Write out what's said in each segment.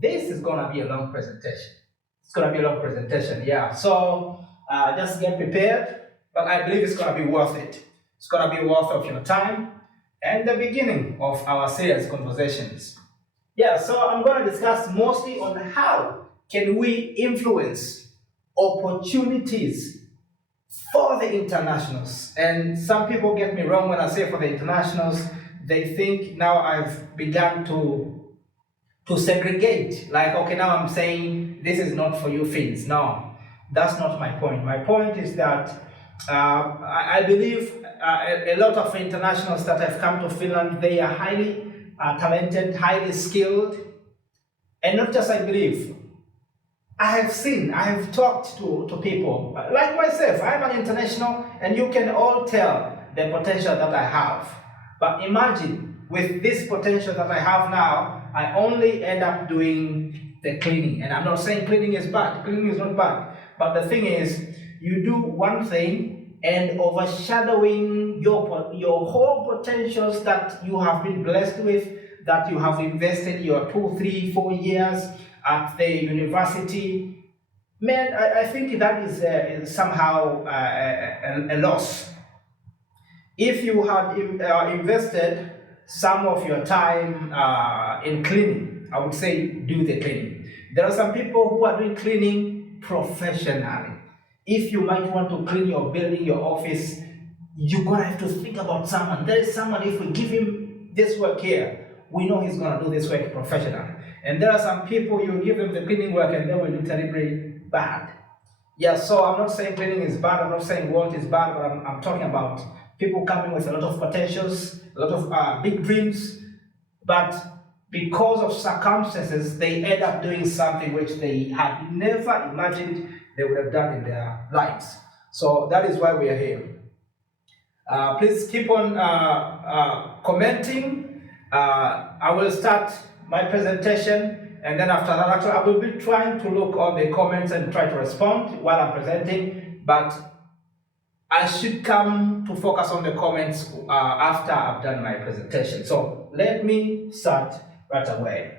this is going to be a long presentation. It's going to be a long presentation, yeah. So just get prepared, but I believe it's going to be worth it. It's going to be worth of your time and the beginning of our serious conversations. Yeah, so I'm going to discuss mostly on how can we influence opportunities for the internationals. And some people get me wrong when I say for the internationals. They think now I've begun to segregate. Like, okay, now I'm saying this is not for you Finns. No, that's not my point. My point is that I believe a lot of internationals that have come to Finland, they are highly talented, highly skilled, and not just I believe. I have talked to people, like myself. I'm an international, and you can all tell the potential that I have. But imagine, with this potential that I have now, I only end up doing the cleaning. And I'm not saying cleaning is bad. Cleaning is not bad. But the thing is, you do one thing and overshadowing your whole potentials that you have been blessed with, that you have invested your 2, 3, 4 years at the university. Man, I think that is somehow a loss. If you had invested some of your time in cleaning, I would say do the cleaning. There are some people who are doing cleaning professionally. If you might want to clean your building, your office, you're going to have to think about someone. There is someone, if we give him this work here, we know he's going to do this work professionally. And there are some people, you give them the cleaning work and they will do terribly bad. Yeah, so I'm not saying cleaning is bad, I'm not saying work is bad, but I'm talking about people coming with a lot of potentials, a lot of big dreams, but because of circumstances, they end up doing something which they had never imagined they would have done in their lives. So that is why we are here. Please keep on commenting. I will start my presentation, and then after that, actually, I will be trying to look on the comments and try to respond while I'm presenting, but I should come to focus on the comments after I've done my presentation. So let me start right away.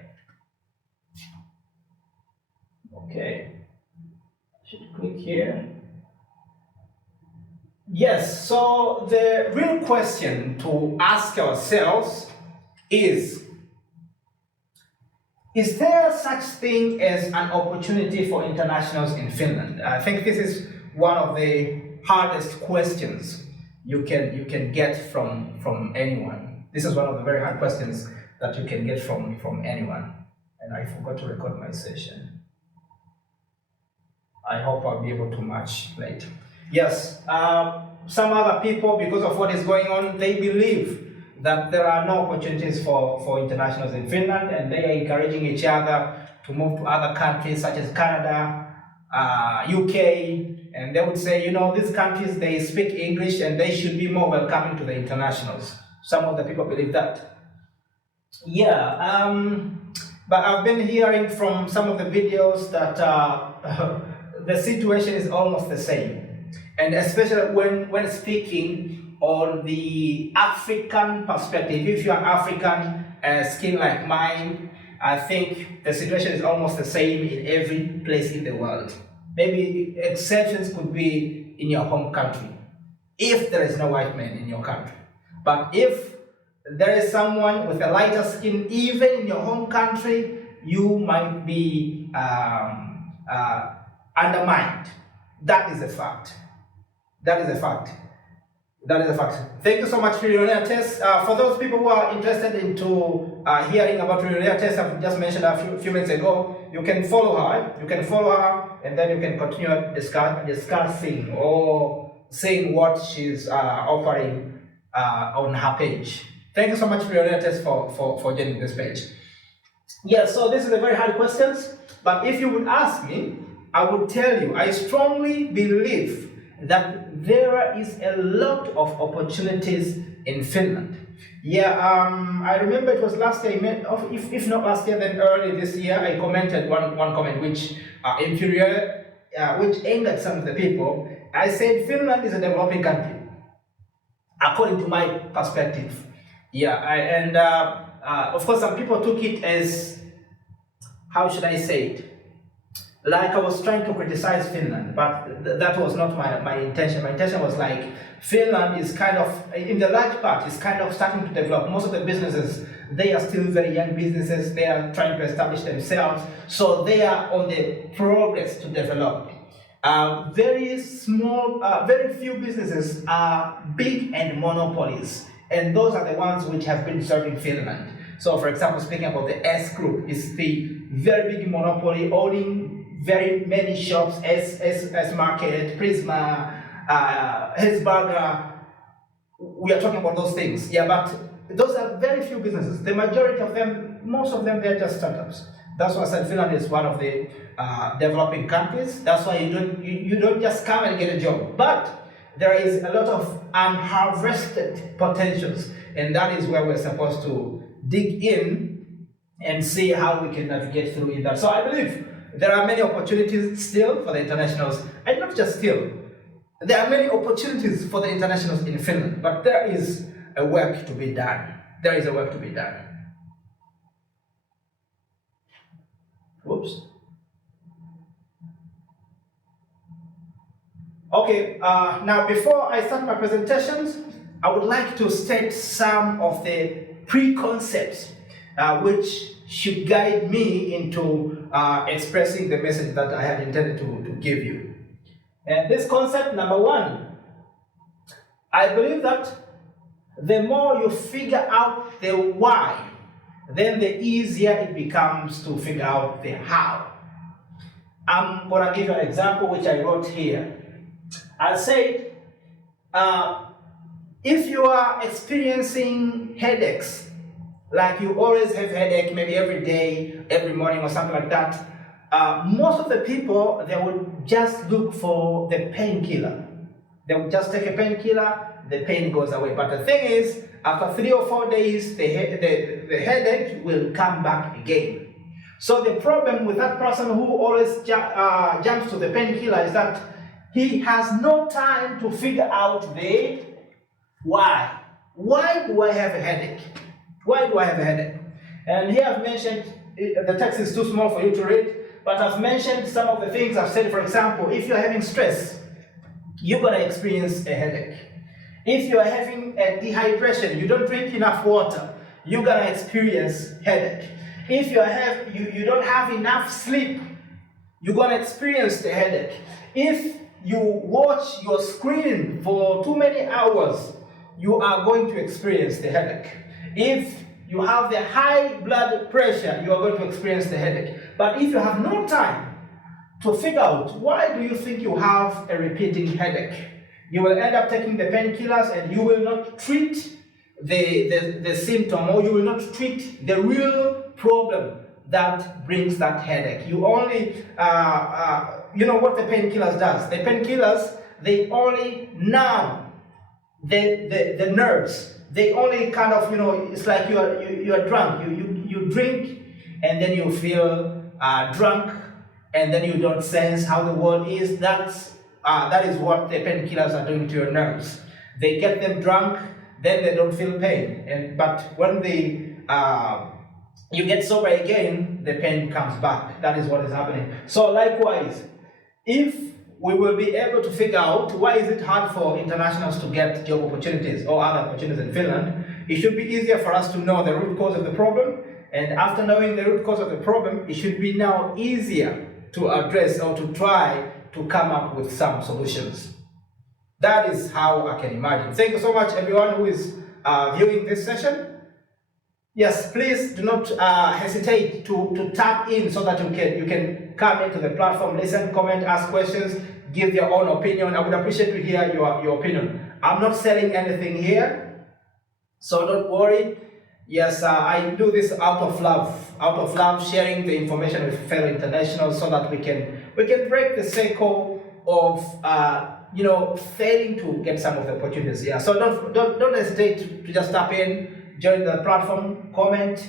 Okay, I should click here. Yes, so the real question to ask ourselves is there such thing as an opportunity for internationals in Finland? I think this is one of the hardest questions you can get from anyone. This is one of the very hard questions that you can get from anyone. And I forgot to record my session. I hope I'll be able to match later. Yes, some other people, because of what is going on, they believe that there are no opportunities for internationals in Finland, and they are encouraging each other to move to other countries such as Canada, UK, and they would say, you know, these countries, they speak English and they should be more welcoming to the internationals. Some of the people believe that. Yeah, but I've been hearing from some of the videos that the situation is almost the same. And especially when speaking on the African perspective, if you are African, skin like mine, I think the situation is almost the same in every place in the world. Maybe exceptions could be in your home country, if there is no white man in your country. But if there is someone with a lighter skin, even in your home country, you might be undermined. That is a fact. That is a fact. That is a fact. Thank you so much, Millionaire Tess. For those people who are interested into hearing about Millionaire Tess, I've just mentioned a few minutes ago, you can follow her. You can follow her, and then you can continue discussing or saying what she's offering on her page. Thank you so much, Millionaire Tess, for joining this page. Yeah, so this is a very hard question, but if you would ask me, I would tell you, I strongly believe that there is a lot of opportunities in Finland. Yeah, I remember it was last year, if not last year, then early this year, I commented one comment which which angered some of the people. I said Finland is a developing country, according to my perspective. Yeah, and of course some people took it as how should I say it? Like I was trying to criticize Finland, but that was not my intention. My intention was like, Finland is kind of, in the large part, is kind of starting to develop. Most of the businesses, they are still very young businesses. They are trying to establish themselves. So they are on the progress to develop. Very small, very few businesses are big and monopolies. And those are the ones which have been serving Finland. So for example, speaking about the S Group, is the very big monopoly owning very many shops, S Market, Prisma, Hesburger. We are talking about those things. Yeah, but those are very few businesses. The majority of them, most of them, they're just startups. That's why I said Finland is one of the developing countries. That's why you don't just come and get a job. But there is a lot of unharvested potentials, and that is where we're supposed to dig in and see how we can navigate through in that. So I believe there are many opportunities still for the internationals, and not just still. There are many opportunities for the internationals in Finland, but there is a work to be done. There is a work to be done. Whoops. Okay, now before I start my presentations, I would like to state some of the preconcepts which should guide me into expressing the message that I have intended to give you. And this concept, number one, I believe that the more you figure out the why, then the easier it becomes to figure out the how. I'm going to give you an example which I wrote here. I said, if you are experiencing headaches, like you always have headache, maybe every day, every morning or something like that, most of the people, they would just look for the painkiller. They would just take a painkiller, the pain goes away. But the thing is, after 3 or 4 days, the headache will come back again. So the problem with that person who always jumps to the painkiller is that he has no time to figure out the why. Why do I have a headache? Why do I have a headache? And here I've mentioned, the text is too small for you to read, but I've mentioned some of the things I've said. For example, if you're having stress, you're going to experience a headache. If you're having a dehydration, you don't drink enough water, you're going to experience headache. If you don't have enough sleep, you're going to experience the headache. If you watch your screen for too many hours, you are going to experience the headache. If you have the high blood pressure, you are going to experience the headache. But if you have no time to figure out why do you think you have a repeating headache, you will end up taking the painkillers and you will not treat the symptom, or you will not treat the real problem that brings that headache. You only, you know what the painkillers does? The painkillers, they only numb the nerves. They only kind of, it's like you are drunk. You drink and then you feel drunk, and then you don't sense how the world is. That is what the painkillers are doing to your nerves. They get them drunk, then they don't feel pain. But when you get sober again, the pain comes back. That is what is happening. So likewise, if we will be able to figure out why is it hard for internationals to get job opportunities or other opportunities in Finland, it should be easier for us to know the root cause of the problem. And after knowing the root cause of the problem, it should be now easier to address or to try to come up with some solutions. That is how I can imagine. Thank you so much, everyone who is viewing this session. Yes, please do not hesitate to tap in so that you can come into the platform, listen, comment, ask questions, give your own opinion. I would appreciate to hear your opinion. I'm not selling anything here, so don't worry. Yes, I do this out of love, sharing the information with fellow internationals so that we can break the cycle of failing to get some of the opportunities. Yeah, so don't hesitate to just tap in. Join the platform, comment.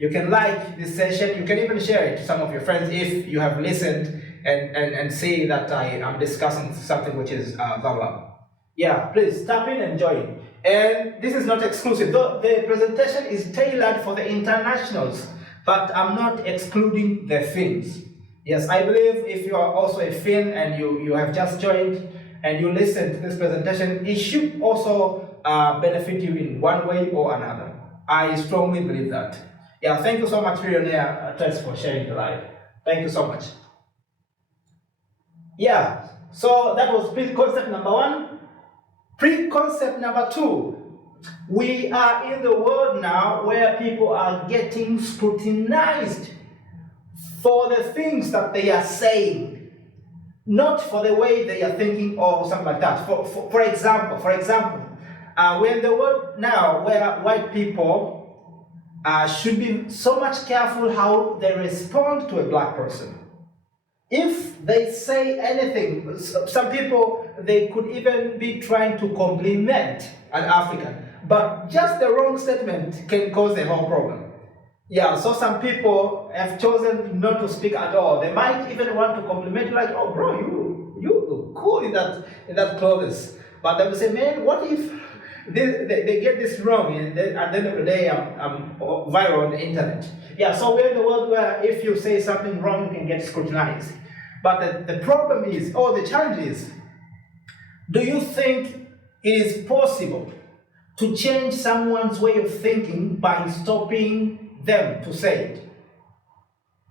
You can like this session. You can even share it to some of your friends if you have listened and see that I am discussing something which is valuable. Yeah, please tap in and join. And this is not exclusive. The presentation is tailored for the internationals. But I'm not excluding the Finns. Yes, I believe if you are also a Finn and you have just joined and you listen to this presentation, it should also benefit you in one way or another. I strongly believe that. Yeah, thank you so much, Millionaire Tess, for sharing the live. Thank you so much. Yeah, so that was pre-concept number 1. Pre-concept number 2. We are in the world now where people are getting scrutinized for the things that they are saying, not for the way they are thinking or something like that. For example, we're in the world now where white people should be so much careful how they respond to a black person. If they say anything, some people, they could even be trying to compliment an African, but just the wrong statement can cause the whole problem. Yeah, so some people have chosen not to speak at all. They might even want to compliment you, like, oh bro, you look cool in that clothes. But they will say, man, what if they get this wrong, and then at the end of the day, I'm viral on the internet. Yeah, so we're in the world where if you say something wrong, you can get scrutinized. But the problem is, or the challenge is, do you think it is possible to change someone's way of thinking by stopping them to say it?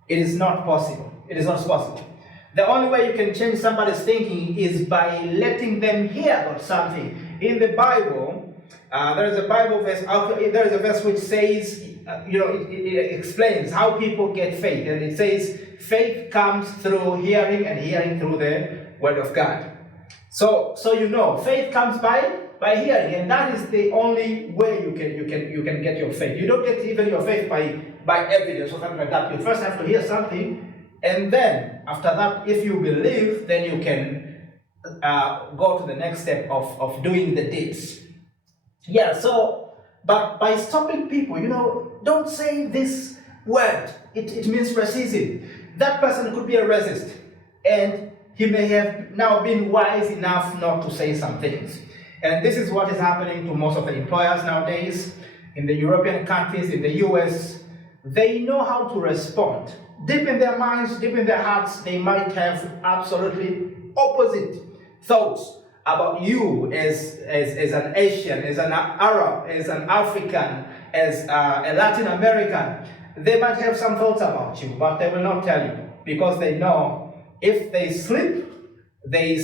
It is not possible. It is not possible. The only way you can change somebody's thinking is by letting them hear about something. In the Bible, there is a Bible verse. There is a verse which says, it explains how people get faith, and it says, faith comes through hearing, and hearing through the Word of God. So faith comes by hearing, and that is the only way you can get your faith. You don't get even your faith by evidence or something like that. You first have to hear something, and then after that, if you believe, then you can go to the next step of doing the deeds. Yeah. But by stopping people, don't say this word. It means racism. That person could be a racist, and he may have now been wise enough not to say some things. And this is what is happening to most of the employers nowadays. In the European countries, in the US, they know how to respond. Deep in their minds, deep in their hearts, they might have absolutely opposite thoughts about you as an Asian, as an Arab, as an African, as a Latin American. They might have some thoughts about you, but they will not tell you, because they know if they slip, they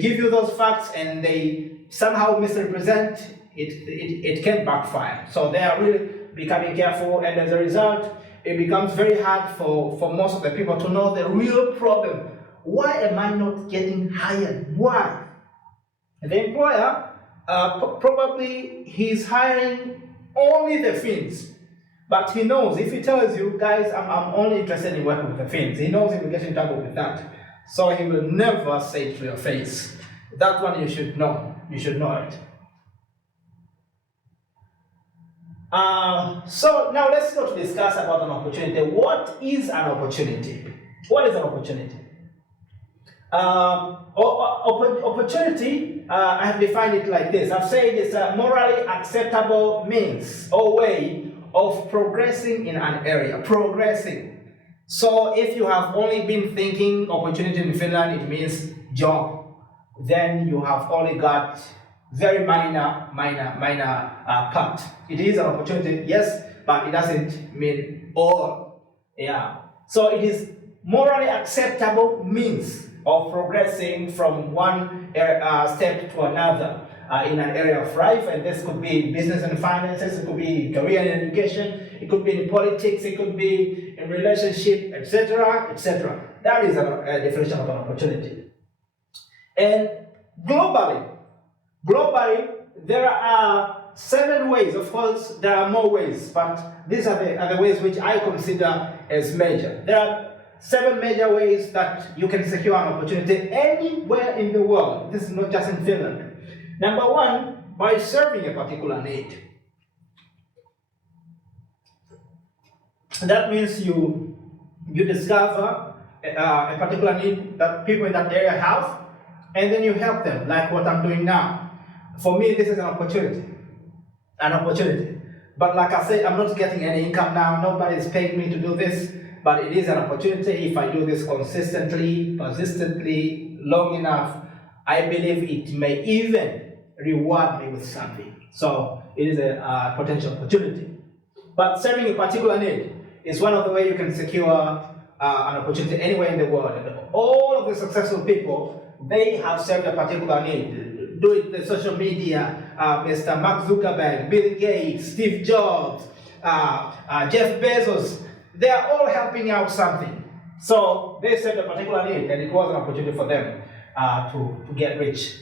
give you those facts and they somehow misrepresent it can backfire. So they are really becoming careful, and as a result, it becomes very hard for most of the people to know the real problem. Why am I not getting hired? Why? The employer, probably he's hiring only the Finns, but he knows if he tells you, guys, I'm only interested in working with the Finns, he knows he will get in trouble with that. So he will never say it to your face. That one you should know. You should know it. So now let's go to discuss about an opportunity. What is an opportunity? What is an opportunity? Opportunity, I have defined it like this. I've said it's a morally acceptable means or way of progressing in an area. Progressing. So if you have only been thinking opportunity in Finland, it means job. Then you have only got very minor part. It is an opportunity, yes, but it doesn't mean all. Yeah. So it is morally acceptable means of progressing from one step to another in an area of life, and this could be business and finances, it could be career and education, it could be in politics, it could be in relationship, etc., etc. That is a definition of an opportunity. And globally, there are 7 ways. Of course, there are more ways, but these are the ways which I consider as major. There are 7 major ways that you can secure an opportunity anywhere in the world. This is not just in Finland. Number 1, by serving a particular need. That means you discover a particular need that people in that area have, and then you help them, like what I'm doing now. For me, this is an opportunity. But like I said, I'm not getting any income now. Nobody is paying me to do this. But it is an opportunity. If I do this consistently, persistently, long enough, I believe it may even reward me with something. So it is a potential opportunity. But serving a particular need is one of the ways you can secure an opportunity anywhere in the world. And all of the successful people, they have served a particular need. Do it the social media, Mr. Mark Zuckerberg, Bill Gates, Steve Jobs, Jeff Bezos, they are all helping out something. So they served a particular need, and it was an opportunity for them to get rich.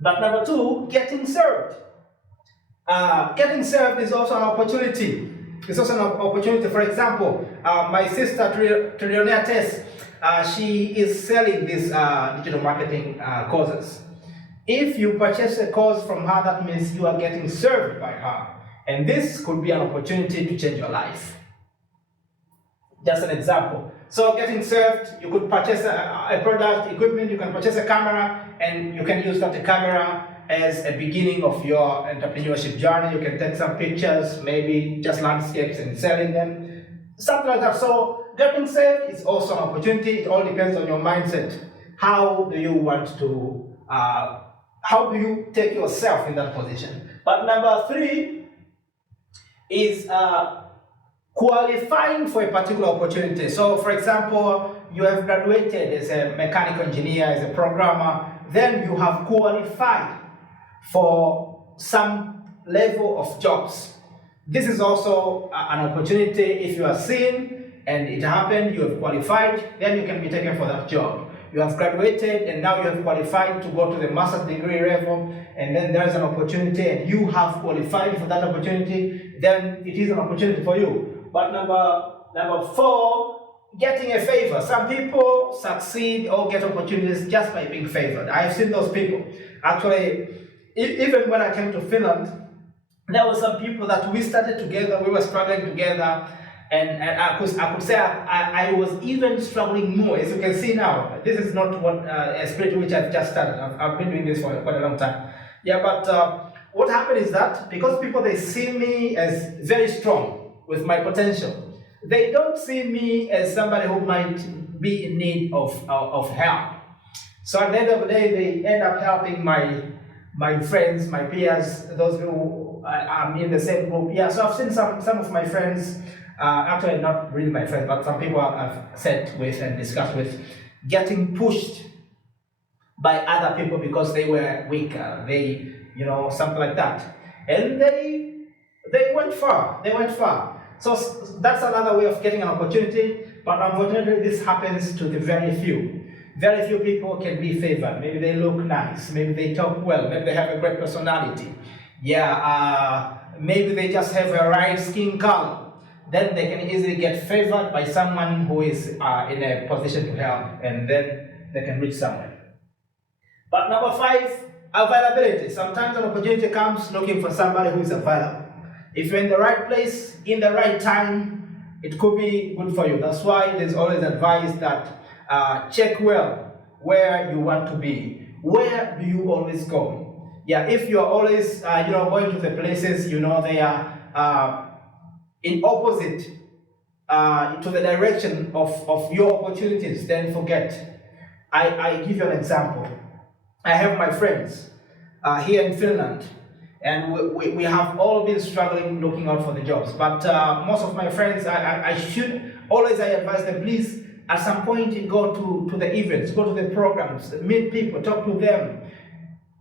But number two, getting served. Getting served is also an opportunity. It's also an opportunity. For example, my sister Trillionaire Tess, she is selling these digital marketing courses. If you purchase a course from her, that means you are getting served by her. And this could be an opportunity to change your life. Just an example. So getting served, you could purchase a product, equipment, you can purchase a camera, and you can use that camera as a beginning of your entrepreneurship journey. You can take some pictures, maybe just landscapes and selling them, something like that. So getting served is also an opportunity. It all depends on your mindset. How do you want to, how do you take yourself in that position? But number three is qualifying for a particular opportunity. So for example, you have graduated as a mechanical engineer, as a programmer, then you have qualified for some level of jobs. This is also an opportunity. If you are seen and it happened, you have qualified, then you can be taken for that job. You have graduated and now you have qualified to go to the master's degree level, and then there is an opportunity and you have qualified for that opportunity, then it is an opportunity for you. But number four, getting a favor. Some people succeed or get opportunities just by being favored. I have seen those people. Actually, even when I came to Finland, there were some people that we started together, we were struggling together, and I could say I was even struggling more. As you can see now, this is not what a spirit which I've just started. I've been doing this for quite a long time. Yeah, but what happened is that because people, they see me as very strong with my potential, they don't see me as somebody who might be in need of help. So at the end of the day, they end up helping my friends, my peers, those who are in the same group. Yeah, so I've seen some of my friends, actually not really my friends, but some people I've sat with and discussed with, getting pushed by other people because they were weaker, they, something like that. And they went far, So that's another way of getting an opportunity, but unfortunately this happens to the very few. Very few people can be favored. Maybe they look nice, maybe they talk well, maybe they have a great personality. Maybe they just have a right skin color. Then they can easily get favored by someone who is in a position to help, and then they can reach somewhere. But number five, availability. Sometimes an opportunity comes looking for somebody who is available. If you're in the right place, in the right time, it could be good for you. That's why it is always advised that check well where you want to be. Where do you always go? Yeah, if you are always going to the places they are in opposite to the direction of your opportunities, then forget. I give you an example. I have my friends here in Finland, and we have all been struggling looking out for the jobs. But most of my friends, I advise them, please, at some point, go to the events, go to the programs, meet people, talk to them.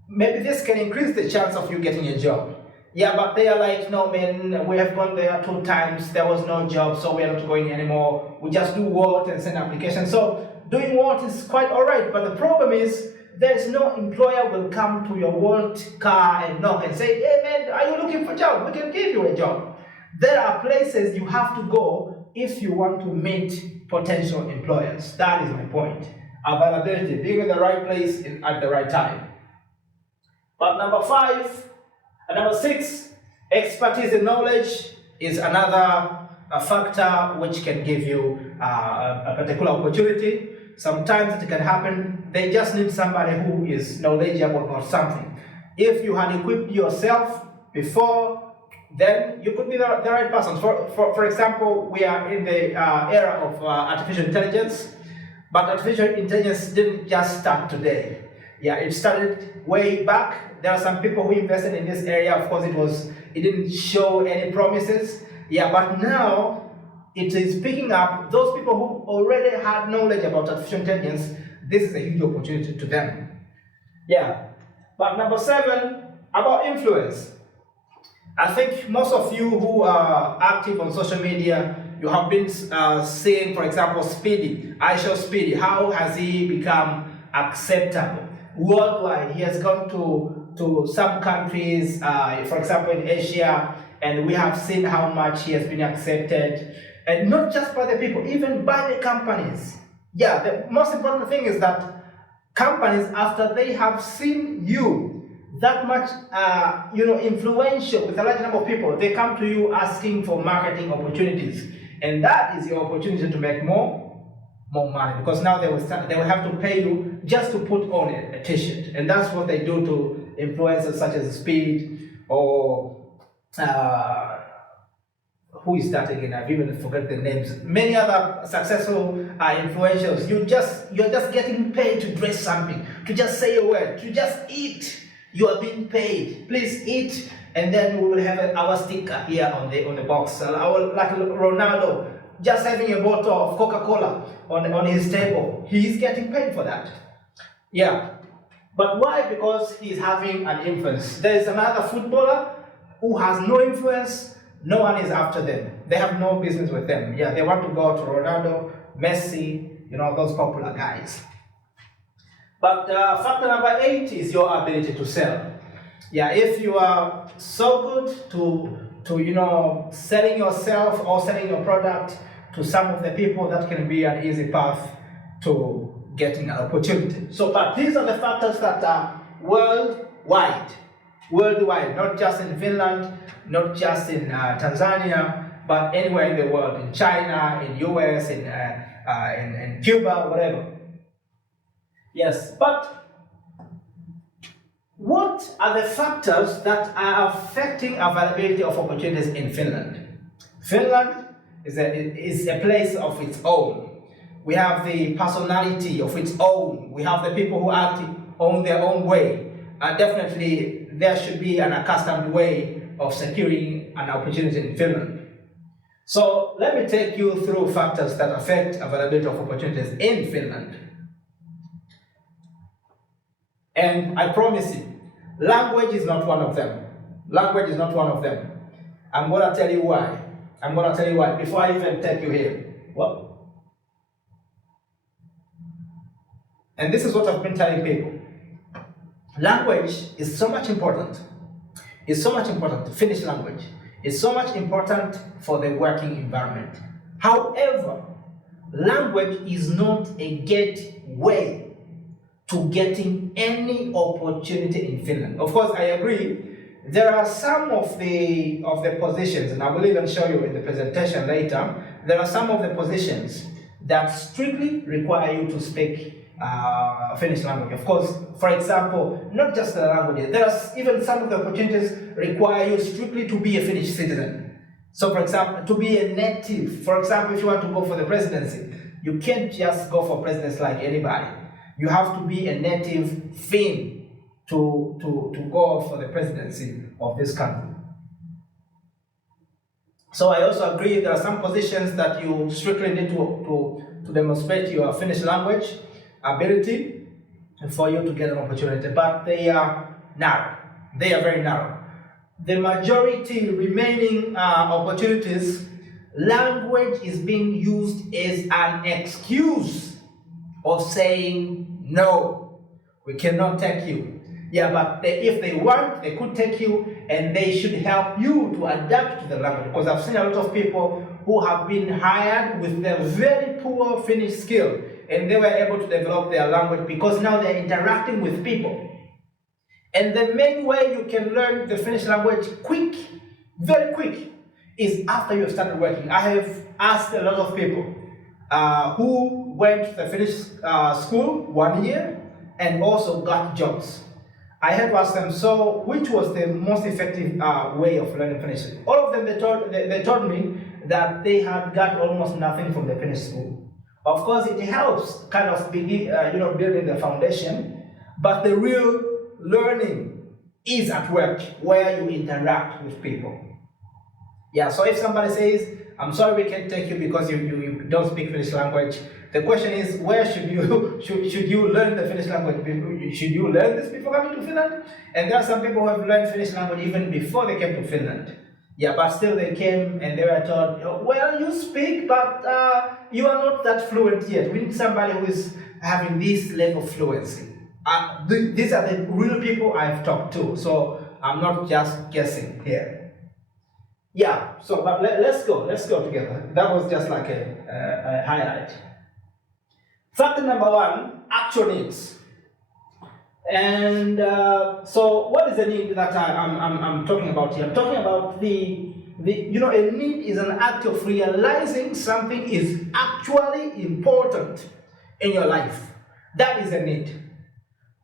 Maybe this can increase the chance of you getting a job. Yeah, but they are like, no man, we have gone there 2 times, there was no job, so we are not going anymore. We just do Word and send applications. So doing Word is quite alright, but the problem is, there's no employer will come to your Word car and knock and say, hey man, are you looking for a job? We can give you a job. There are places you have to go if you want to meet potential employers. That is my point. Availability, being in the right place at the right time. But number 6, expertise and knowledge is another factor which can give you a particular opportunity. Sometimes it can happen, they just need somebody who is knowledgeable about something. If you had equipped yourself before, then you could be the right person. For example, we are in the era of artificial intelligence, but artificial intelligence didn't just start today. Yeah, it started way back. There are some people who invested in this area. Of course, it didn't show any promises. Yeah, but now it is picking up. Those people who already had knowledge about artificial intelligence, this is a huge opportunity to them. Yeah, but number 7, about influence. I think most of you who are active on social media, you have been seeing, for example, Speedy. I show Speedy. How has he become acceptable worldwide? He has gone to some countries, for example, in Asia, and we have seen how much he has been accepted, and not just by the people, even by the companies. Yeah, the most important thing is that companies, after they have seen you that much influential with a large number of people, they come to you asking for marketing opportunities, and that is your opportunity to make more money, because now they will have to pay you just to put on a t-shirt, and that's what they do to influencers such as Speed or who is that again? I've even forgot the names. Many other successful influencers. You're just getting paid to dress something, to just say a word, to just eat. You are being paid. Please eat, and then we will have our sticker here on the box. Like Ronaldo, just having a bottle of Coca-Cola on his table. He is getting paid for that. Yeah. But why? Because he's having an influence. There is another footballer who has no influence. No one is after them. They have no business with them. Yeah, they want to go to Ronaldo, Messi, those popular guys. But factor number 8 is your ability to sell. Yeah, if you are so good to selling yourself or selling your product to some of the people, that can be an easy path to getting an opportunity. So, but these are the factors that are worldwide, not just in Finland, not just in Tanzania, but anywhere in the world, in China, in US, in Cuba, whatever. Yes, but what are the factors that are affecting availability of opportunities in Finland? Finland is a place of its own. We have the personality of its own. We have the people who act on their own way. Definitely, there should be an accustomed way of securing an opportunity in Finland. So let me take you through factors that affect availability of opportunities in Finland. And I promise you, language is not one of them. Language is not one of them. I'm going to tell you why. Before I even take you here. Well, and this is what I've been telling people. Language is so much important. It's so much important, Finnish language. It's so much important for the working environment. However, language is not a gateway to getting any opportunity in Finland. Of course, I agree. There are some of the positions, and I will even show you in the presentation later. There are some of the positions that strictly require you to speak Finnish language. Of course, for example, not just the language. There are even some of the opportunities require you strictly to be a Finnish citizen. So, for example, to be a native. For example, if you want to go for the presidency, you can't just go for presidency like anybody. You have to be a native Finn to go for the presidency of this country. So I also agree there are some positions that you strictly need to demonstrate your Finnish language ability for you to get an opportunity, but they are narrow. They are very narrow. The majority remaining opportunities, language is being used as an excuse of saying, no, we cannot take you. Yeah, but if they want, they could take you, and they should help you to adapt to the language. Because I've seen a lot of people who have been hired with their very poor Finnish skill, and they were able to develop their language because now they're interacting with people. And the main way you can learn the Finnish language quick, very quick, is after you've started working. I have asked a lot of people who went to the Finnish school 1 year and also got jobs. I had to ask them, so which was the most effective way of learning Finnish? All of them, they told me that they had got almost nothing from the Finnish school. Of course, it helps kind of begin, building the foundation, but the real learning is at work, where you interact with people. Yeah, so if somebody says, I'm sorry we can't take you because you don't speak Finnish language, the question is, where should you learn the Finnish language? Should you learn this before coming to Finland? And there are some people who have learned Finnish language even before they came to Finland. Yeah, but still they came and they were told, well, you speak, but you are not that fluent yet. We need somebody who is having this level of fluency. These are the real people I've talked to, so I'm not just guessing here. Yeah, so but let's go together. That was just like a highlight. Factor number 1, actual needs. And so what is the need that I'm talking about here? I'm talking about a need is an act of realizing something is actually important in your life. That is a need.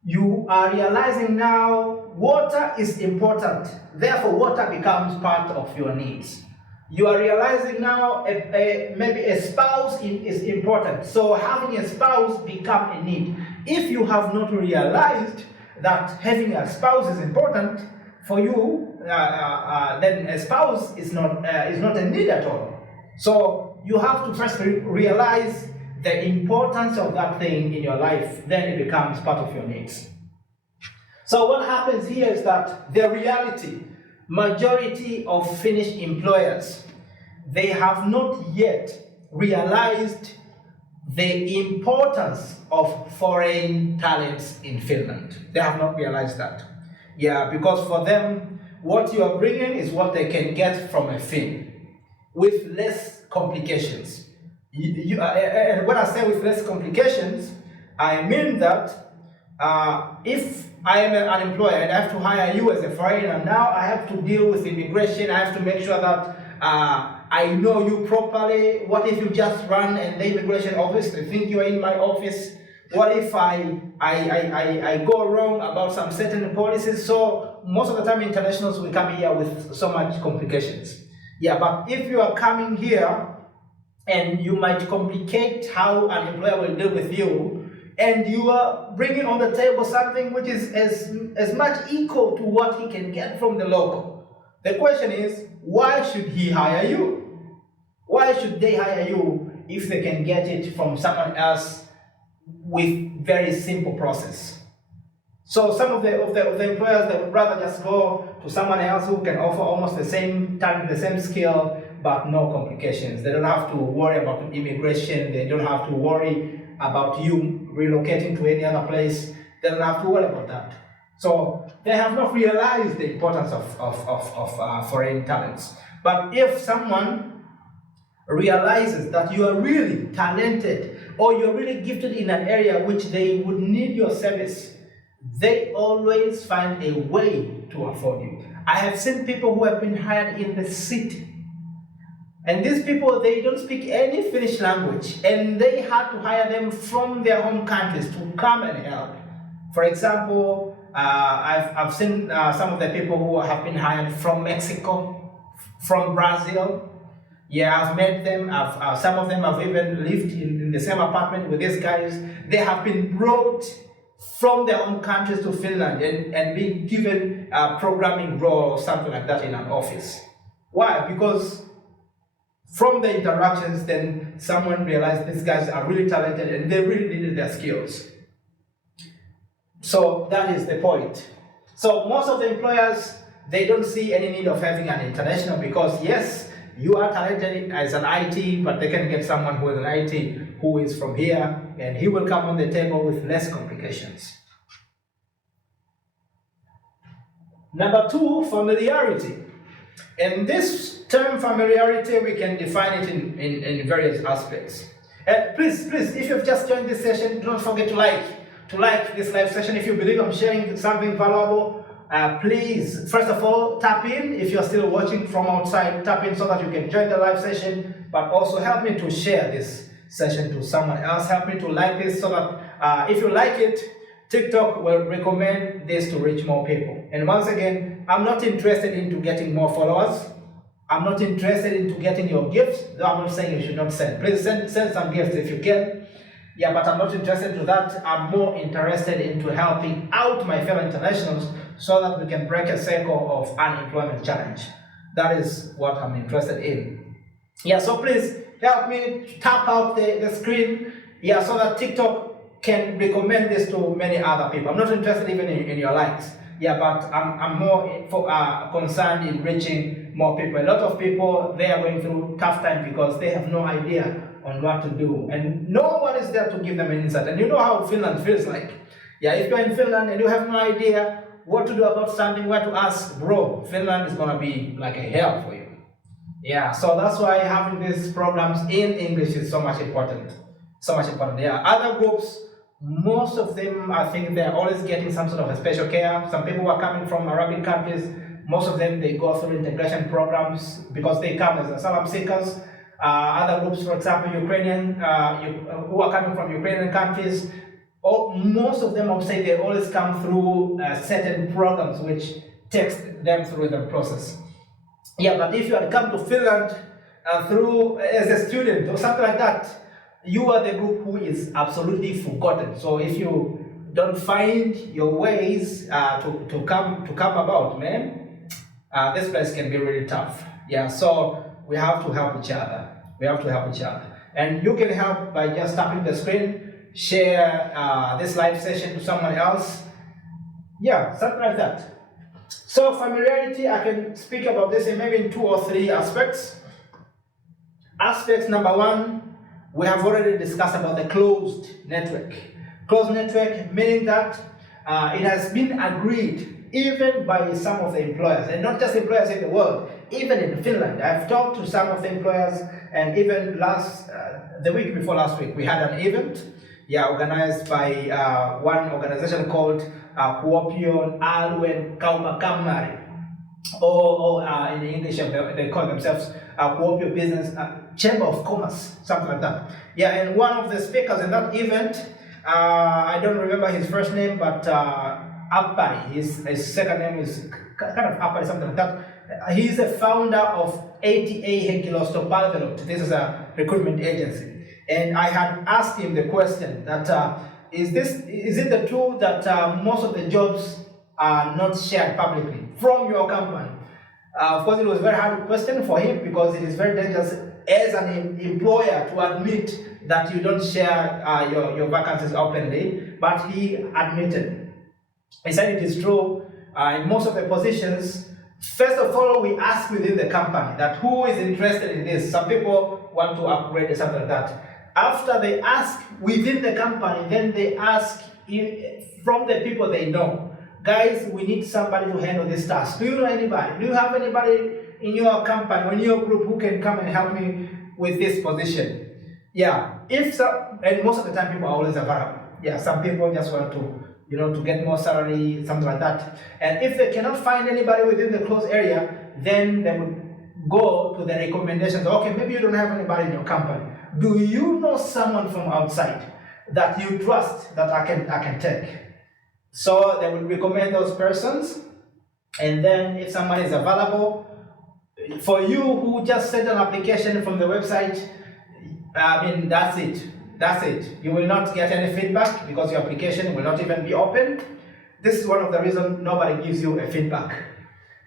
You are realizing now water is important, therefore water becomes part of your needs. You are realizing now maybe a spouse is important, so having a spouse become a need. If you have not realized that having a spouse is important for you, then a spouse is not a need at all. So you have to first realize the importance of that thing in your life, then it becomes part of your needs. So what happens here is that the reality, majority of Finnish employers, they have not yet realized the importance of foreign talents in Finland. They have not realized that. Yeah, because for them, what you are bringing is what they can get from a Finn, with less complications. And when I say with less complications, I mean that if I am an employer and I have to hire you as a foreigner, now I have to deal with immigration. I have to make sure that I know you properly. What if you just run and the immigration office, they think you are in my office? What if I go wrong about some certain policies? So most of the time internationals will come here with so much complications. Yeah, but if you are coming here and you might complicate how an employer will deal with you, and you are bringing on the table something which is as much equal to what he can get from the local. The question is, why should he hire you? Why should they hire you if they can get it from someone else with very simple process? So some of the employers, they would rather just go to someone else who can offer almost the same time, the same skill, but no complications. They don't have to worry about immigration. They don't have to worry about you relocating to any other place. They don't have to worry about that. So they have not realized the importance of foreign talents. But if someone realizes that you are really talented or you're really gifted in an area which they would need your service, they always find a way to afford you. I have seen people who have been hired in the city, and these people, they don't speak any Finnish language, and they had to hire them from their home countries to come and help. For example, I've seen some of the people who have been hired from Mexico, from Brazil. Yeah, I've met them. Some of them have even lived in the same apartment with these guys. They have been brought from their own countries to Finland and being given a programming role or something like that in an office. Why? Because from the interactions, then someone realized these guys are really talented and they really needed their skills. So that is the point. So most of the employers, they don't see any need of having an international, because yes, you are talented as an IT, but they can get someone who is an IT who is from here, and he will come on the table with less complications. Number 2, familiarity. And this term familiarity, we can define it in various aspects. Please, if you've just joined this session, don't forget to like this live session. If you believe I'm sharing something valuable, please, first of all, tap in. If you're still watching from outside, tap in so that you can join the live session, but also help me to share this session to someone else. Help me to like this so that if you like it, TikTok will recommend this to reach more people. And once again, I'm not interested into getting more followers. I'm not interested into getting your gifts, though I'm not saying you should not send. Please send some gifts if you can. Yeah, but I'm not interested in that. I'm more interested into helping out my fellow internationals so that we can break a cycle of unemployment challenge. That is what I'm interested in. Yeah, so please help me tap out the screen, yeah, so that TikTok can recommend this to many other people. I'm not interested even in your likes. Yeah, but I'm more concerned in reaching more people. A lot of people, they are going through tough time because they have no idea on what to do. And no one is there to give them an insight. And you know how Finland feels like. Yeah, if you're in Finland and you have no idea what to do about something, where to ask, bro, Finland is going to be like a hell for you. Yeah, so that's why having these programs in English is so much important. So much important. Yeah, other groups, most of them, I think they're always getting some sort of a special care. Some people who are coming from Arabic countries, most of them, they go through integration programs because they come as asylum seekers. Other groups, for example, Ukrainian, who are coming from Ukrainian countries, most of them, I would say, they always come through certain programs which takes them through the process. Yeah, but if you had come to Finland through as a student or something like that, you are the group who is absolutely forgotten. So if you don't find your ways to come about, man, this place can be really tough. Yeah, so we have to help each other. We have to help each other. And you can help by just tapping the screen, share this live session to someone else. Yeah, something like that. So familiarity, I can speak about this in maybe in 2 or 3 aspects. Aspect number 1, we have already discussed about the closed network. Closed network meaning that it has been agreed even by some of the employers, and not just employers in the world, even in Finland. I've talked to some of the employers, and even the week before last week, we had an event, yeah, organized by one organization called Kuopio Aluen Kaupakamari, or in English they call themselves Kuopio Business Chamber of Commerce, something like that. Yeah, and one of the speakers in that event, I don't remember his first name, but Appari, his second name is kind of Appari, something like that. He's a founder of ATA Henkilosto Palvelut. This is a recruitment agency. And I had asked him the question that, is it the truth that most of the jobs are not shared publicly from your company? Of course, it was a very hard question for him because it is very dangerous as an employer to admit that you don't share your vacancies openly, but he admitted. He said it is true in most of the positions. First of all, we ask within the company that who is interested in this. Some people want to upgrade or something like that. After they ask within the company, then they ask from the people they know. Guys, we need somebody to handle this task. Do you know anybody? Do you have anybody in your company or in your group who can come and help me with this position? Yeah, and most of the time people are always available. Yeah, some people just want to get more salary, something like that. And if they cannot find anybody within the closed area, then they would go to the recommendations. Okay, maybe you don't have anybody in your company. Do you know someone from outside that you trust that I can take? So they will recommend those persons, and then if someone is available, for you who just sent an application from the website, I mean, that's it. That's it. You will not get any feedback because your application will not even be opened. This is one of the reasons nobody gives you a feedback.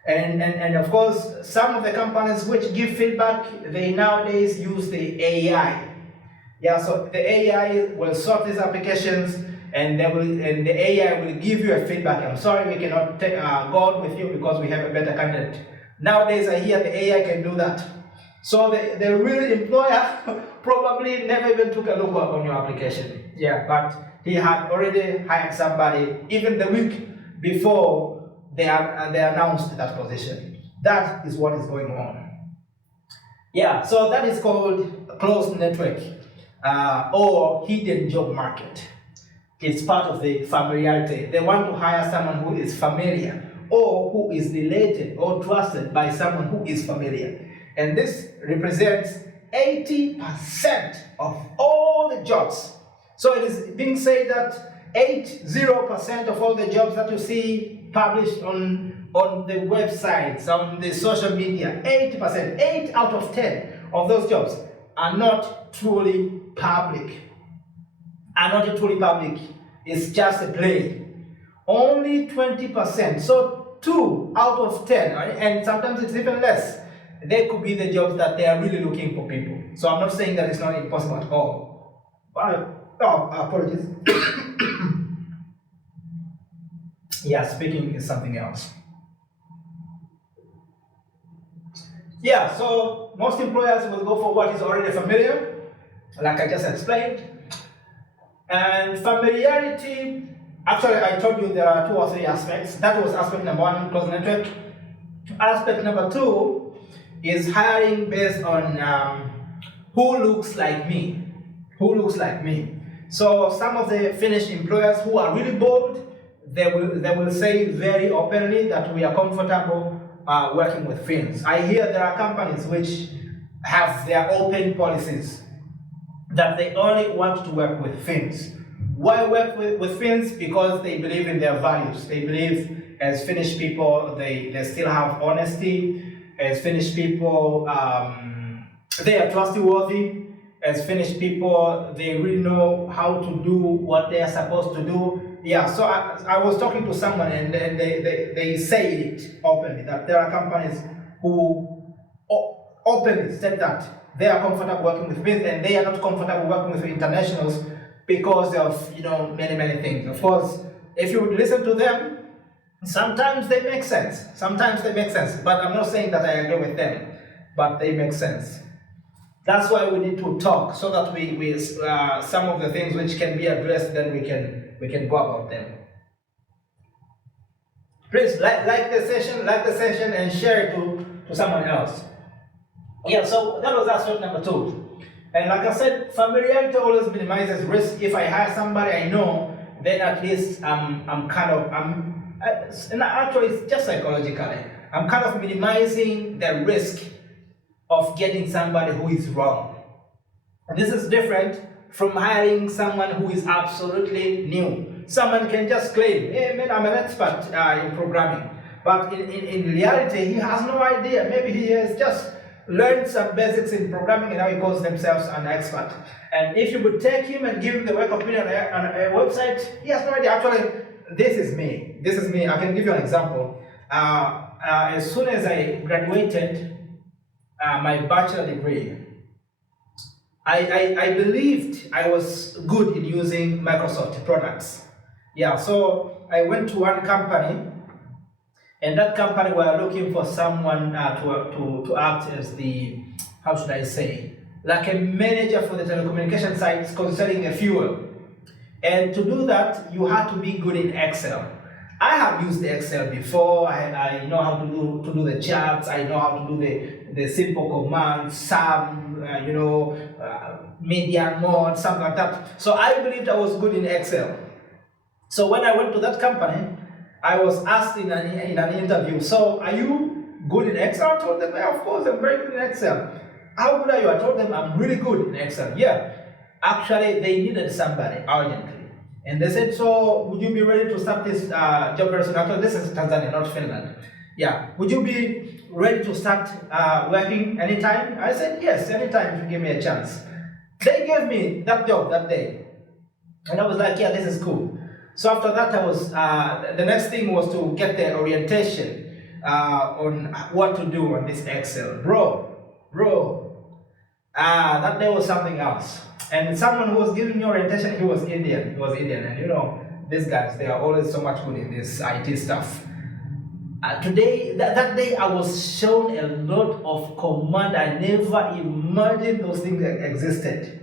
And of course, some of the companies which give feedback, they nowadays use the AI. Yeah, so the AI will sort these applications, and the AI will give you a feedback. I'm sorry, we cannot go on with you because we have a better candidate. Nowadays, I hear the AI can do that. So the real employer probably never even took a look on your application. Yeah, but he had already hired somebody even the week before they announced that position. That is what is going on. Yeah, so that is called a closed network or hidden job market. It's part of the familiarity. They want to hire someone who is familiar or who is related or trusted by someone who is familiar. And this represents 80% of all the jobs. So it is being said that 80% of all the jobs that you see published on the websites, on the social media, 80%, 8 out of 10 of those jobs are not truly public. It's just a play. Only 20%, so 2 out of 10, and sometimes it's even less. They could be the jobs that they are really looking for people. So I'm not saying that it's not impossible at all. Apologies. Yeah, speaking is something else. Yeah, so most employers will go for what is already familiar, like I just explained. And familiarity, actually I told you there are 2 or 3 aspects. That was aspect number 1, close network. Aspect number 2 is hiring based on who looks like me. So some of the Finnish employers who are really bold, they will say very openly that we are comfortable working with Finns. I hear there are companies which have their open policies that they only want to work with Finns. Why work with Finns? Because they believe in their values. They believe as Finnish people, they still have honesty. As Finnish people, they are trustworthy. As Finnish people, they really know how to do what they are supposed to do. Yeah, so I was talking to someone and they say it openly, that there are companies who openly said that they are comfortable working with Finns and they are not comfortable working with internationals because of many things. Of course, if you would listen to them, sometimes they make sense. But I'm not saying that I agree with them, but they make sense. That's why we need to talk so that we some of the things which can be addressed, then we can go about them. Please like the session and share it to someone else. Yeah, so that was aspect number 2. And like I said, familiarity always minimizes risk. If I hire somebody I know, then at least actually it's just psychologically, I'm kind of minimizing the risk of getting somebody who is wrong. This is different from hiring someone who is absolutely new. Someone can just claim, hey man, I'm an expert in programming. But in reality, he has no idea. Maybe he has just learned some basics in programming and now he calls themselves an expert. And if you would take him and give him the work of being on a website, he has no idea. Actually, this is me. I can give you an example. As soon as I graduated my bachelor degree, I believed I was good in using Microsoft products. Yeah, so I went to one company, and that company were looking for someone to act as the, how should I say, like a manager for the telecommunication sites concerning a fuel. And to do that, you had to be good in Excel. I have used Excel before. I know how to do the charts. I know how to do the simple commands, sum, median mode, something like that. So I believed I was good in Excel. So when I went to that company, I was asked in an interview, so are you good in Excel? I told them, yeah, of course, I'm very good in Excel. How good are you? I told them, I'm really good in Excel. Yeah. Actually, they needed somebody urgently. And they said, so would you be ready to start this job very soon? Actually, this is Tanzania, not Finland. Yeah. Would you be ready to start working anytime? I said, yes, anytime if you give me a chance. They gave me that job that day. And I was like, yeah, this is cool. So after that, I was the next thing was to get the orientation on what to do on this Excel. Bro, that day was something else. And someone who was giving me orientation, he was Indian. And these guys, they are always so much good in this IT stuff. That day I was shown a lot of command. I never imagined those things existed.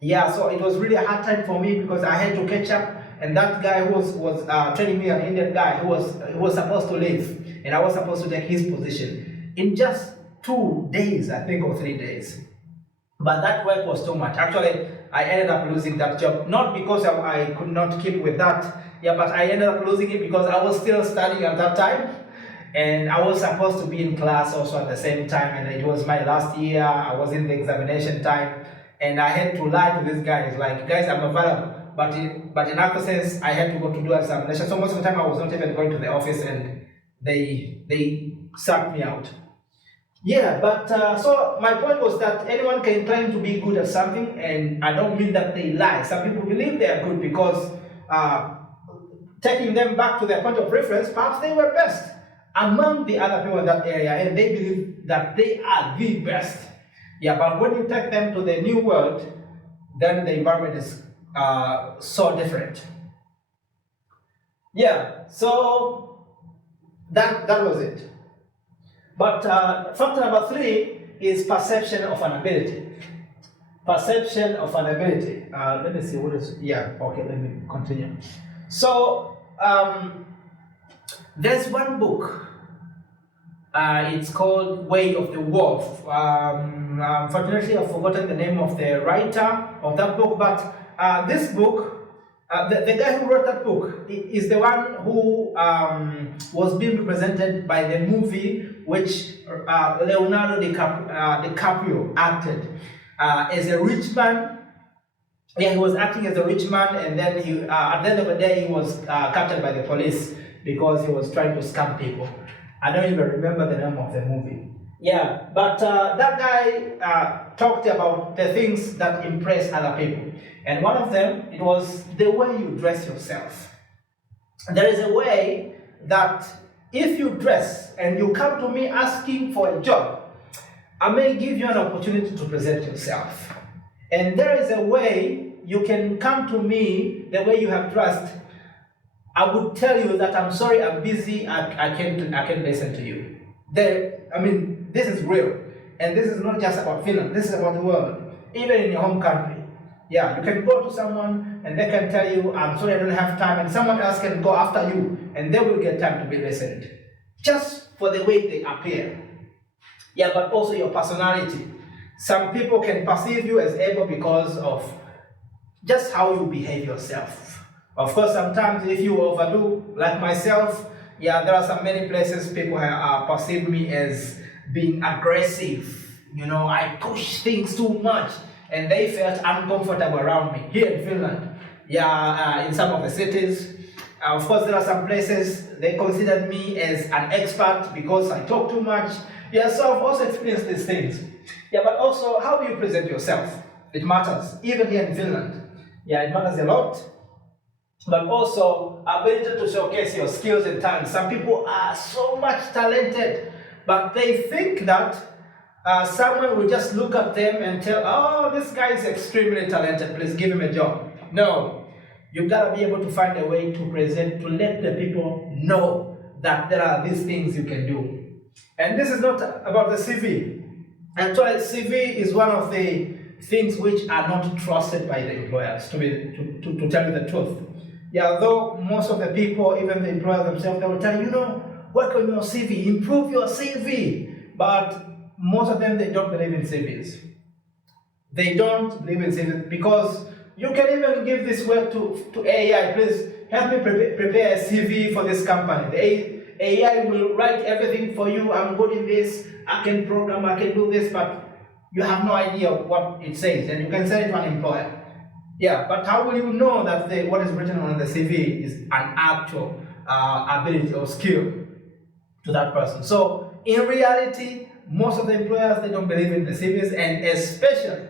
Yeah, so it was really a hard time for me because I had to catch up. And that guy who was training me, an Indian guy, who was supposed to leave, and I was supposed to take his position in just 2 days, I think, or 3 days. But that work was too much. Actually, I ended up losing that job, not because I could not keep with that, but I ended up losing it because I was still studying at that time, and I was supposed to be in class also at the same time, and it was my last year. I was in the examination time, and I had to lie to these guys, like, guys, I'm available. but in other sense, I had to go to do examination. So most of the time, I was not even going to the office, and they sacked me out. Yeah, but so my point was that anyone can claim to be good at something, and I don't mean that they lie. Some people believe they are good because taking them back to their point of reference, perhaps they were best among the other people in that area, and they believe that they are the best. Yeah, but when you take them to the new world, then the environment is so different. Yeah, so that was it. But factor number 3 is perception of an ability. Perception of an ability. Let me see what is. Yeah. Okay. Let me continue. So there's one book. It's called Way of the Wolf. Unfortunately, I've forgotten the name of the writer of that book. But this book, the guy who wrote that book is the one who was being represented by the movie which Leonardo DiCaprio acted as a rich man. Yeah, he was acting as a rich man, and then he, at the end of the day, he was captured by the police because he was trying to scam people. I don't even remember the name of the movie. Yeah, but that guy talked about the things that impress other people. And one of them, it was the way you dress yourself. There is a way that if you dress and you come to me asking for a job, I may give you an opportunity to present yourself. And there is a way you can come to me the way you have dressed. I would tell you that I'm sorry, I'm busy, I can't listen to you. This is real. And this is not just about Finland, this is about the world. Even in your home country. Yeah, you can go to someone and they can tell you, I'm sorry, I don't have time, and someone else can go after you and they will get time to be listened. Just for the way they appear. Yeah, but also your personality. Some people can perceive you as able because of just how you behave yourself. Of course, sometimes if you overdo, like myself, yeah, there are some many places people perceive me as being aggressive. You know, I push things too much, and they felt uncomfortable around me. Here in Finland, yeah, in some of the cities. Of course, there are some places they considered me as an expert because I talk too much. Yeah, so I've also experienced these things. Yeah, but also, how do you present yourself? It matters, even here in Finland. Yeah, it matters a lot. But also, ability to showcase your skills and talents. Some people are so much talented, but they think that someone will just look at them and tell, oh, this guy is extremely talented, please give him a job. No, you've got to be able to find a way to present, to let the people know that there are these things you can do. And this is not about the CV. Actually, CV is one of the things which are not trusted by the employers, to tell you the truth. Yeah, though most of the people, even the employers themselves, they will tell you, work on your CV, improve your CV. But most of them, they don't believe in CVs. They don't believe in CVs because you can even give this work to AI. Please help me prepare a CV for this company. The AI will write everything for you. I'm good in this. I can program. I can do this. But you have no idea what it says, and you can send it to an employer. Yeah, but how will you know that what is written on the CV is an actual ability or skill to that person? So in reality, most of the employers, they don't believe in the CVs, and especially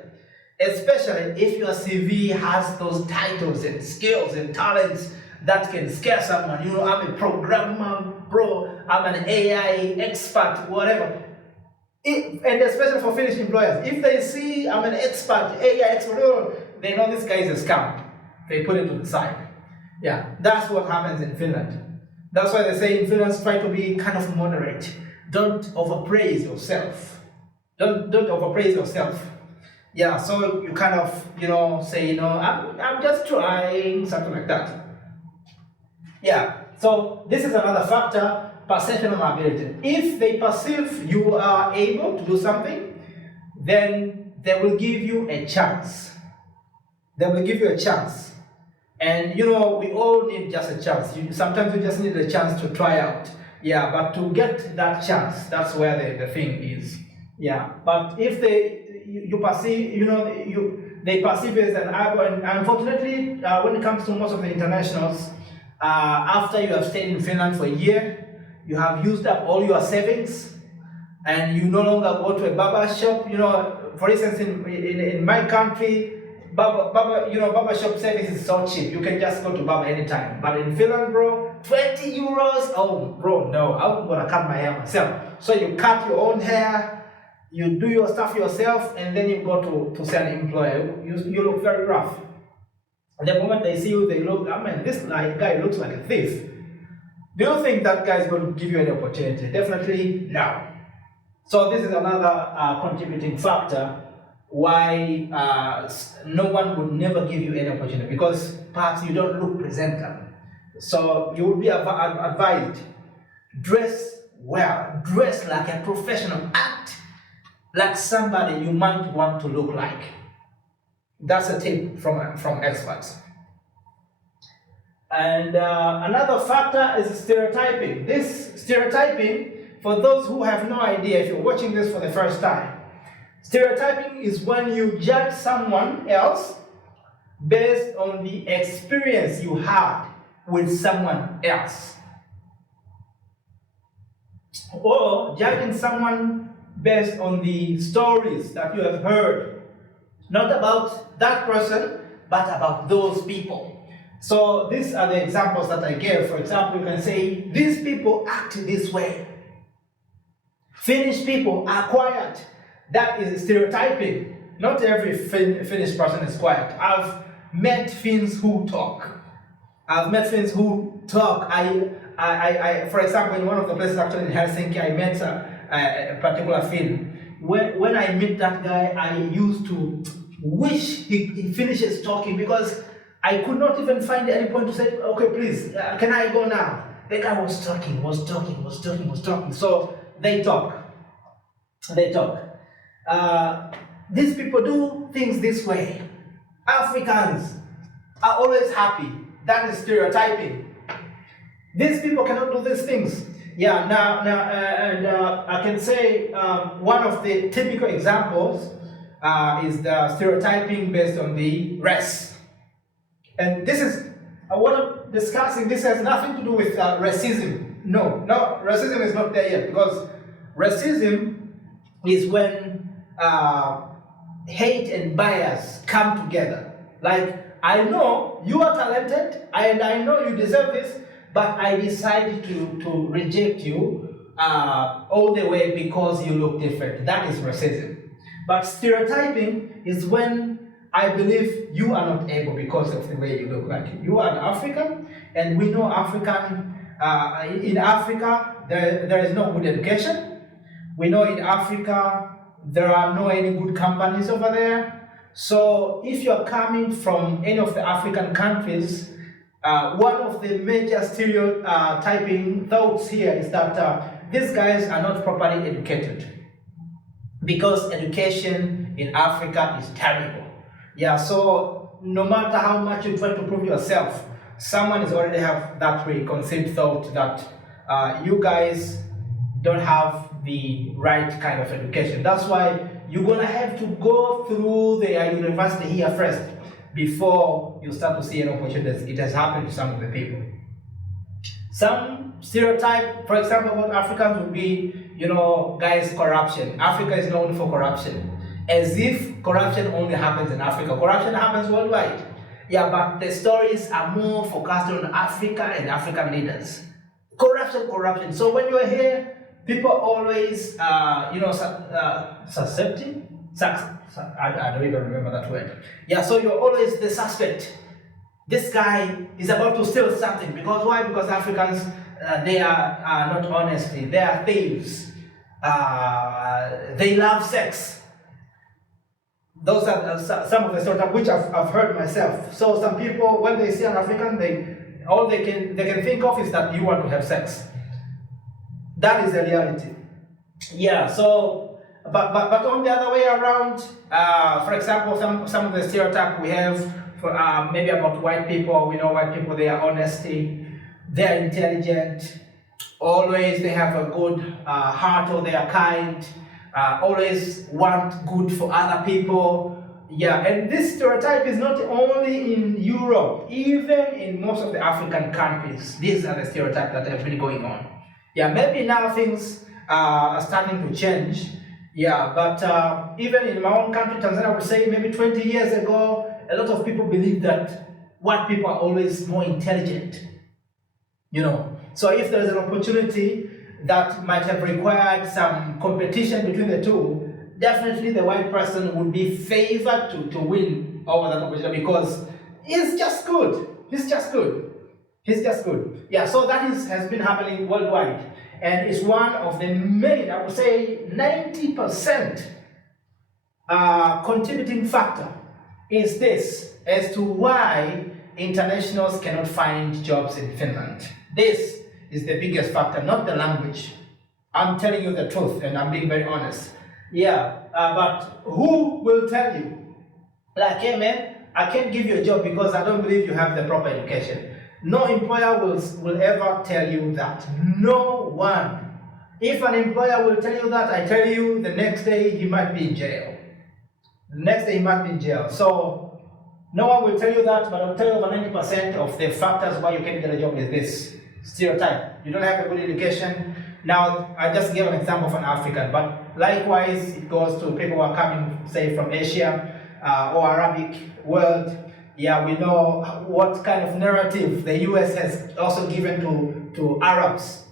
if your CV has those titles and skills and talents that can scare someone. I'm a programmer, bro, I'm an AI expert, whatever. And especially for Finnish employers, if they see I'm an expert, AI expert, they know this guy is a scam. They put it to the side. Yeah, that's what happens in Finland. That's why they say in Finland, try to be kind of moderate. Don't overpraise yourself. Don't overpraise yourself. Yeah, so you kind of, say, I'm just trying, something like that. Yeah, so this is another factor, perception of ability. If they perceive you are able to do something, then they will give you a chance. They will give you a chance. And we all need just a chance. Sometimes we just need a chance to try out. Yeah, but to get that chance, that's where the thing is. Yeah, but if you perceive, they perceive it as an ego. And unfortunately, when it comes to most of the internationals, after you have stayed in Finland for a year, you have used up all your savings, and you no longer go to a barber shop. For instance, in my country, barber shop service is so cheap. You can just go to barber anytime. But in Finland, bro, 20 euros. Oh, bro, no, I'm gonna cut my hair myself. So you cut your own hair, you do your stuff yourself, and then you go to see an employer. You look very rough. And the moment they see you, they look, this guy looks like a thief. Do you think that guy is going to give you any opportunity? Definitely no. So this is another contributing factor why no one would never give you any opportunity, because perhaps you don't look presentable. So you would be advised, dress well, dress like a professional, act like somebody you might want to look like. That's a tip from experts. And another factor is stereotyping. This stereotyping, for those who have no idea, if you're watching this for the first time, stereotyping is when you judge someone else based on the experience you had with someone else, or judging someone based on the stories that you have heard, not about that person, but about those people. So these are the examples that I gave. For example, you can say, these people act this way. Finnish people are quiet. That is stereotyping. Not every Finnish person is quiet. I've met Finns who talk. For example, in one of the places actually in Helsinki, I met a particular Finn. When I met that guy, I used to wish he finishes talking, because I could not even find any point to say, okay, please, can I go now? The guy was talking. So they talk. These people do things this way. Africans are always happy. That is stereotyping. These people cannot do these things. Yeah, I can say one of the typical examples is the stereotyping based on the race. And this is what I'm discussing. This has nothing to do with racism. No, racism is not there yet, because racism is when hate and bias come together. Like, I know you are talented and I know you deserve this, but I decided to reject you all the way because you look different. That is racism. But stereotyping is when I believe you are not able because of the way you look like. You are an African, and we know in Africa there is no good education. We know in Africa there are no any good companies over there. So if you're coming from any of the African countries, one of the major stereotyping thoughts here is that these guys are not properly educated, because education in Africa is terrible. Yeah, so no matter how much you try to prove yourself, someone is already have that preconceived thought that you guys don't have the right kind of education. That's why you're gonna have to go through the university here first before you start to see an opportunity. It has happened to some of the people. Some stereotype, for example, about Africans would be, guys, corruption. Africa is known for corruption. As if corruption only happens in Africa. Corruption happens worldwide. Yeah, but the stories are more focused on Africa and African leaders. Corruption. So when you're here, people always, susceptible? I don't even remember that word. Yeah, so you're always the suspect. This guy is about to steal something. Because why? Because Africans, they are not honest. They are thieves. They love sex. Those are some of the stereotypes which I've heard myself. So some people, when they see an African, all they can think of is that you want to have sex. That is the reality. Yeah. So, but on the other way around, for example, some of the stereotypes we have for maybe about white people. We know white people, they are honesty, they are intelligent, always they have a good heart, or they are kind. Always want good for other people. Yeah, and this stereotype is not only in Europe, even in most of the African countries. These are the stereotypes that have been going on. Yeah, maybe now things are starting to change. Yeah, but even in my own country, Tanzania, I would say maybe 20 years ago, a lot of people believe that white people are always more intelligent. So if there's an opportunity that might have required some competition between the two, definitely the white person would be favored to win over that opportunity because he's just good. He's just good. Yeah, so that has been happening worldwide. And it's one of the main, I would say 90% contributing factor is this as to why internationals cannot find jobs in Finland. This is the biggest factor, not the language. I'm telling you the truth and I'm being very honest. Yeah, but who will tell you? Like, hey man, I can't give you a job because I don't believe you have the proper education. No employer will ever tell you that. No one. If an employer will tell you that, I tell you the next day he might be in jail. So no one will tell you that, but I'll tell you over 90% of the factors why you can't get a job is this stereotype. You don't have a good education. Now, I just gave an example of an African, but likewise, it goes to people who are coming, say, from Asia or Arabic world. Yeah, we know what kind of narrative the US has also given to Arabs.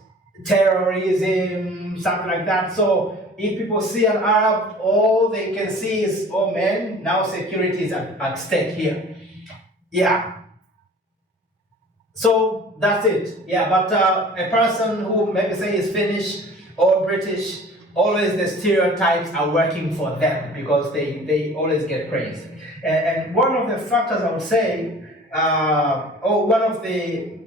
Terrorism, something like that. So if people see an Arab, all they can see is, oh man, now security is at stake here. Yeah. So that's it. Yeah, but a person who maybe say is Finnish or British, always the stereotypes are working for them because they always get praised. And one of the factors I would say, or one of the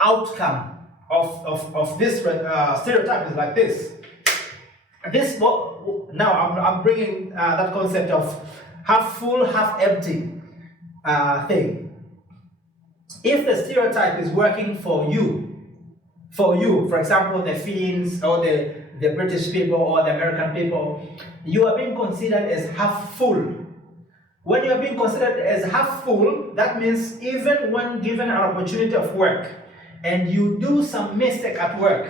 outcome of this stereotype is like this. Now I'm bringing that concept of half full, half empty thing. If the stereotype is working for you, for example, the Finns or the British people or the American people, you are being considered as half full. When you are being considered as half full, that means even when given an opportunity of work and you do some mistake at work,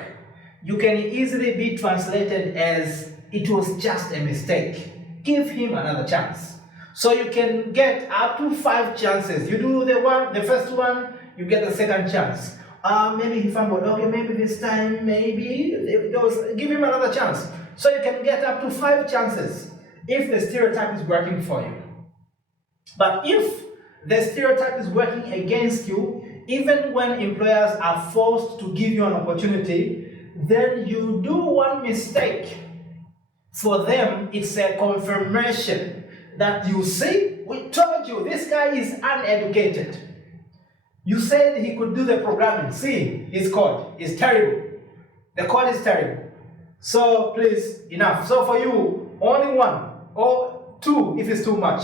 you can easily be translated as it was just a mistake. Give him another chance. So you can get up to 5 chances. You do the first one, you get the second chance. Maybe he fumbled. Okay, maybe this time, give him another chance. So you can get up to 5 chances if the stereotype is working for you. But if the stereotype is working against you, even when employers are forced to give you an opportunity, then you do one mistake. For them, it's a confirmation that you see, we told you this guy is uneducated. You said he could do the programming. See, his code is terrible. The code is terrible. So please, enough. So for you, only 1 or 2 if it's too much.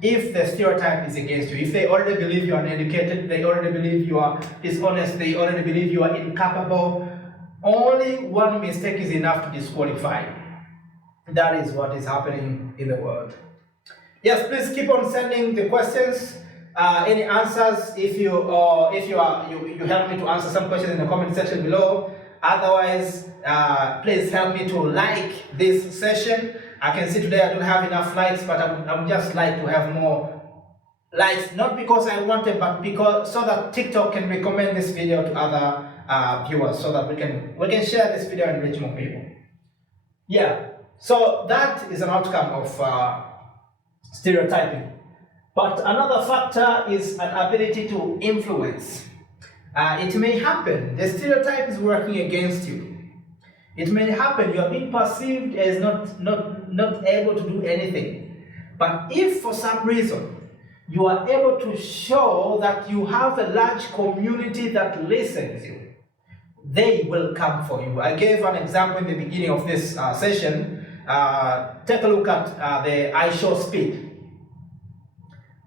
If the stereotype is against you, if they already believe you are uneducated, they already believe you are dishonest, they already believe you are incapable, only 1 mistake is enough to disqualify. That is what is happening in the world. Yes, please keep on sending the questions, any answers. If you help me to answer some questions in the comment section below. Otherwise, please help me to like this session. I can see today I don't have enough likes, but I would just like to have more likes, not because I want it, but because so that TikTok can recommend this video to other viewers, so that we can share this video and reach more people. Yeah, so that is an outcome of stereotyping. But another factor is an ability to influence. It may happen the stereotype is working against you. It may happen you are being perceived as not able to do anything. But if for some reason you are able to show that you have a large community that listens to you, they will come for you. I gave an example in the beginning of this session. Take a look at the I show speed.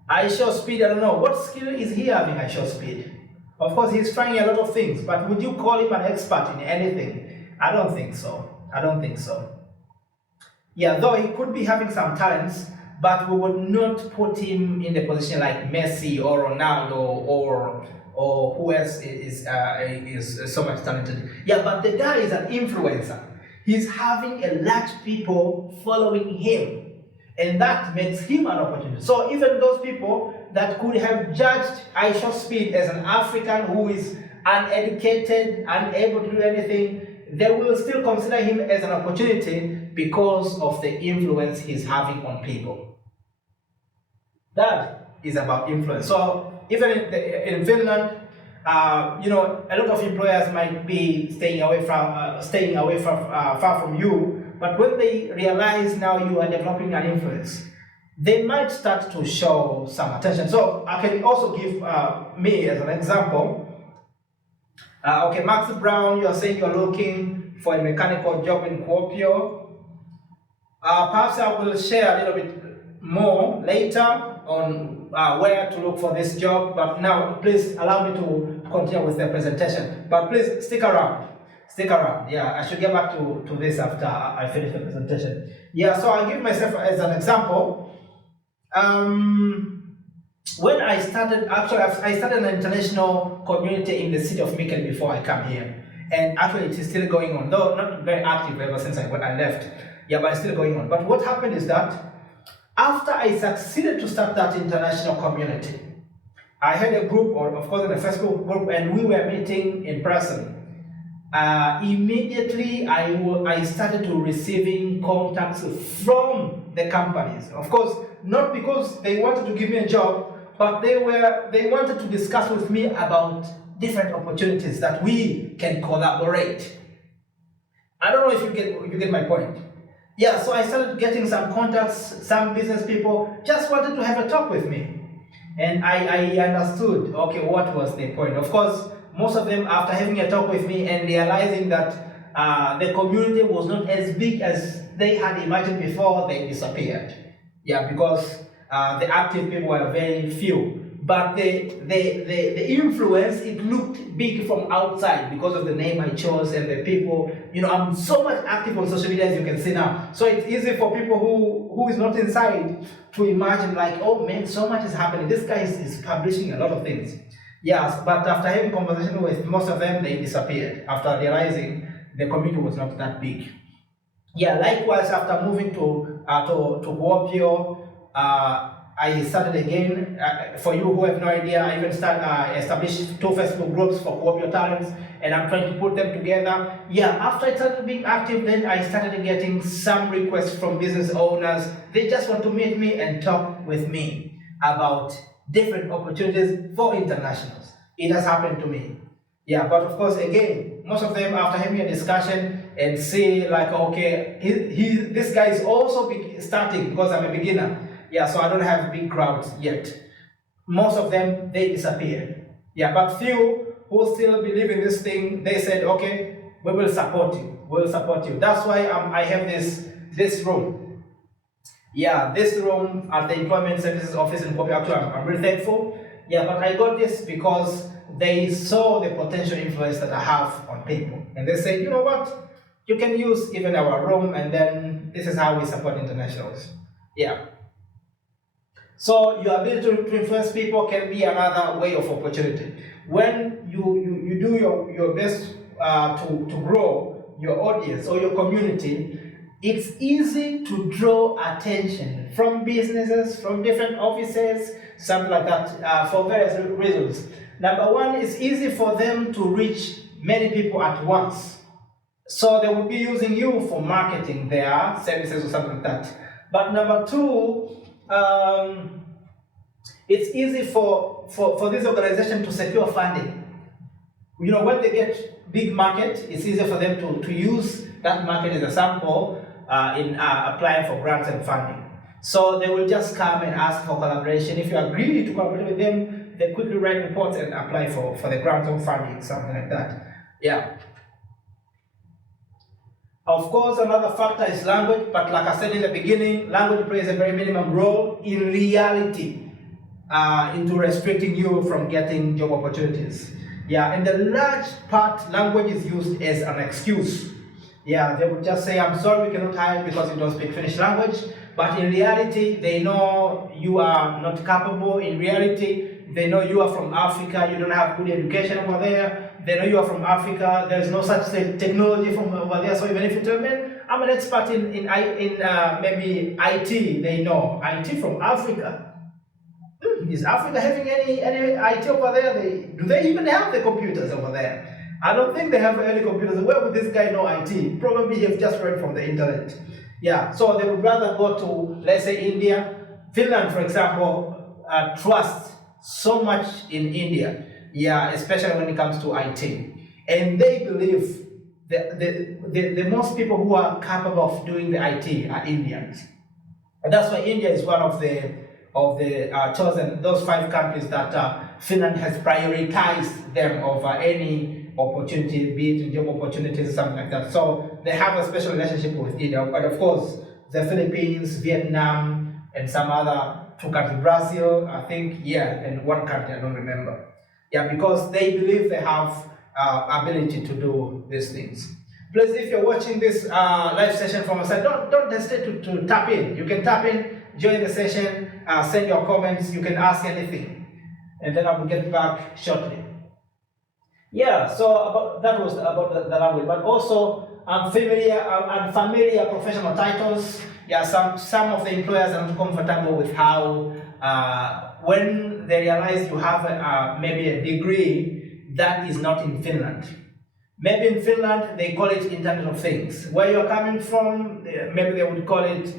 I show speed, I don't know, what skill is he having I show speed? Of course, he's trying a lot of things, but would you call him an expert in anything? I don't think so. Yeah, though he could be having some talents, but we would not put him in the position like Messi or Ronaldo or who else is so much talented. Yeah, but the guy is an influencer. He's having a large people following him, and that makes him an opportunity. So even those people that could have judged Aisha Speed as an African who is uneducated, unable to do anything, they will still consider him as an opportunity because of the influence he's having on people. That is about influence. So even in Finland, a lot of employers might be staying away from far from you, but when they realize now you are developing an influence, they might start to show some attention. So I can also give me as an example. Okay, Max Brown, you are saying you are looking for a mechanical job in Kuopio. Perhaps I will share a little bit more later on where to look for this job, but now please allow me to continue with the presentation. But please stick around. Stick around. Yeah, I should get back to this after I finish the presentation. Yeah, so I'll give myself as an example. When I started, actually, I started an international community in the city of Mikel before I come here. And actually, it is still going on, though not very active ever since I left. Yeah, but it's still going on. But what happened is that after I succeeded to start that international community, I had a group, or of course, in a Facebook group, and we were meeting in person. Immediately, I started to receiving contacts from the companies. Of course, not because they wanted to give me a job, but they wanted to discuss with me about different opportunities that we can collaborate. I don't know if you get my point. Yeah, so I started getting some contacts, some business people just wanted to have a talk with me. And I understood, okay, what was the point. Of course, most of them, after having a talk with me and realizing that the community was not as big as they had imagined before, they disappeared. Yeah, because the active people were very few. But the influence, it looked big from outside because of the name I chose and the people. I'm so much active on social media, as you can see now. So it's easy for people who is not inside to imagine like, oh man, so much is happening. This guy is publishing a lot of things. Yes, but after having conversation with most of them, they disappeared after realizing the community was not that big. Yeah, likewise, after moving to Kuopio, I started again. For you who have no idea, I even established 2 Facebook groups for Kuopio talents, and I'm trying to put them together. Yeah, after I started being active, then I started getting some requests from business owners. They just want to meet me and talk with me about different opportunities for internationals. It has happened to me. Yeah, but of course, again, most of them, after having a discussion and see like, okay, this guy is also starting because I'm a beginner. Yeah, so I don't have big crowds yet. Most of them, they disappeared. Yeah, but few who still believe in this thing, they said, okay, we will support you. We'll support you. That's why I have this room. Yeah, this room at the Employment Services Office in Kuopio. Actually, I'm really thankful. Yeah, but I got this because they saw the potential influence that I have on people. And they said, you know what? You can use even our room, and then this is how we support internationals. Yeah. So your ability to influence people can be another way of opportunity. When you do your best to grow your audience or your community, it's easy to draw attention from businesses, from different offices, something like that, for various reasons. Number one, it's easy for them to reach many people at once. So they will be using you for marketing their services or something like that. But number two, it's easy for this organization to secure funding. When they get big market, it's easy for them to use that market as a sample in applying for grants and funding. So they will just come and ask for collaboration. If you agree to collaborate with them, they quickly write reports and apply for the grants or funding, something like that. Yeah. Of course, another factor is language, but like I said in the beginning, language plays a very minimum role in reality into restricting you from getting job opportunities. Yeah, and the large part, language is used as an excuse. Yeah, they would just say, I'm sorry, we cannot hire because you don't speak Finnish language. but in reality, they know you are not capable. In reality, they know you are from Africa, you don't have good education over there. They know you are from Africa, there's no such technology from over there. So even if you tell me, I'm an expert in maybe IT, they know IT from Africa. Is Africa having any IT over there? Do they even have the computers over there? I don't think they have any computers. Where would this guy know IT? Probably he has just read from the internet. Yeah, so they would rather go to, let's say, India. Finland, for example, trusts so much in India. Yeah, especially when it comes to IT. And they believe the most people who are capable of doing the IT are Indians. And that's why India is one of the chosen, those 5 countries that Finland has prioritized them over any opportunity, be it in job opportunities, something like that. So they have a special relationship with India. But of course, the Philippines, Vietnam, and some other 2 countries, Brazil, I think, yeah, and 1 country, I don't remember. Yeah, because they believe they have ability to do these things. Please, if you're watching this live session from outside, don't hesitate to tap in. You can tap in, join the session, send your comments, you can ask anything, and then I will get back shortly. Yeah, so that was about the language, but also unfamiliar professional titles. Yeah, some of the employers are not comfortable with how when they realize you have maybe a degree that is not in Finland. Maybe in Finland they call it Internet of Things. Where you're coming from, maybe they would call it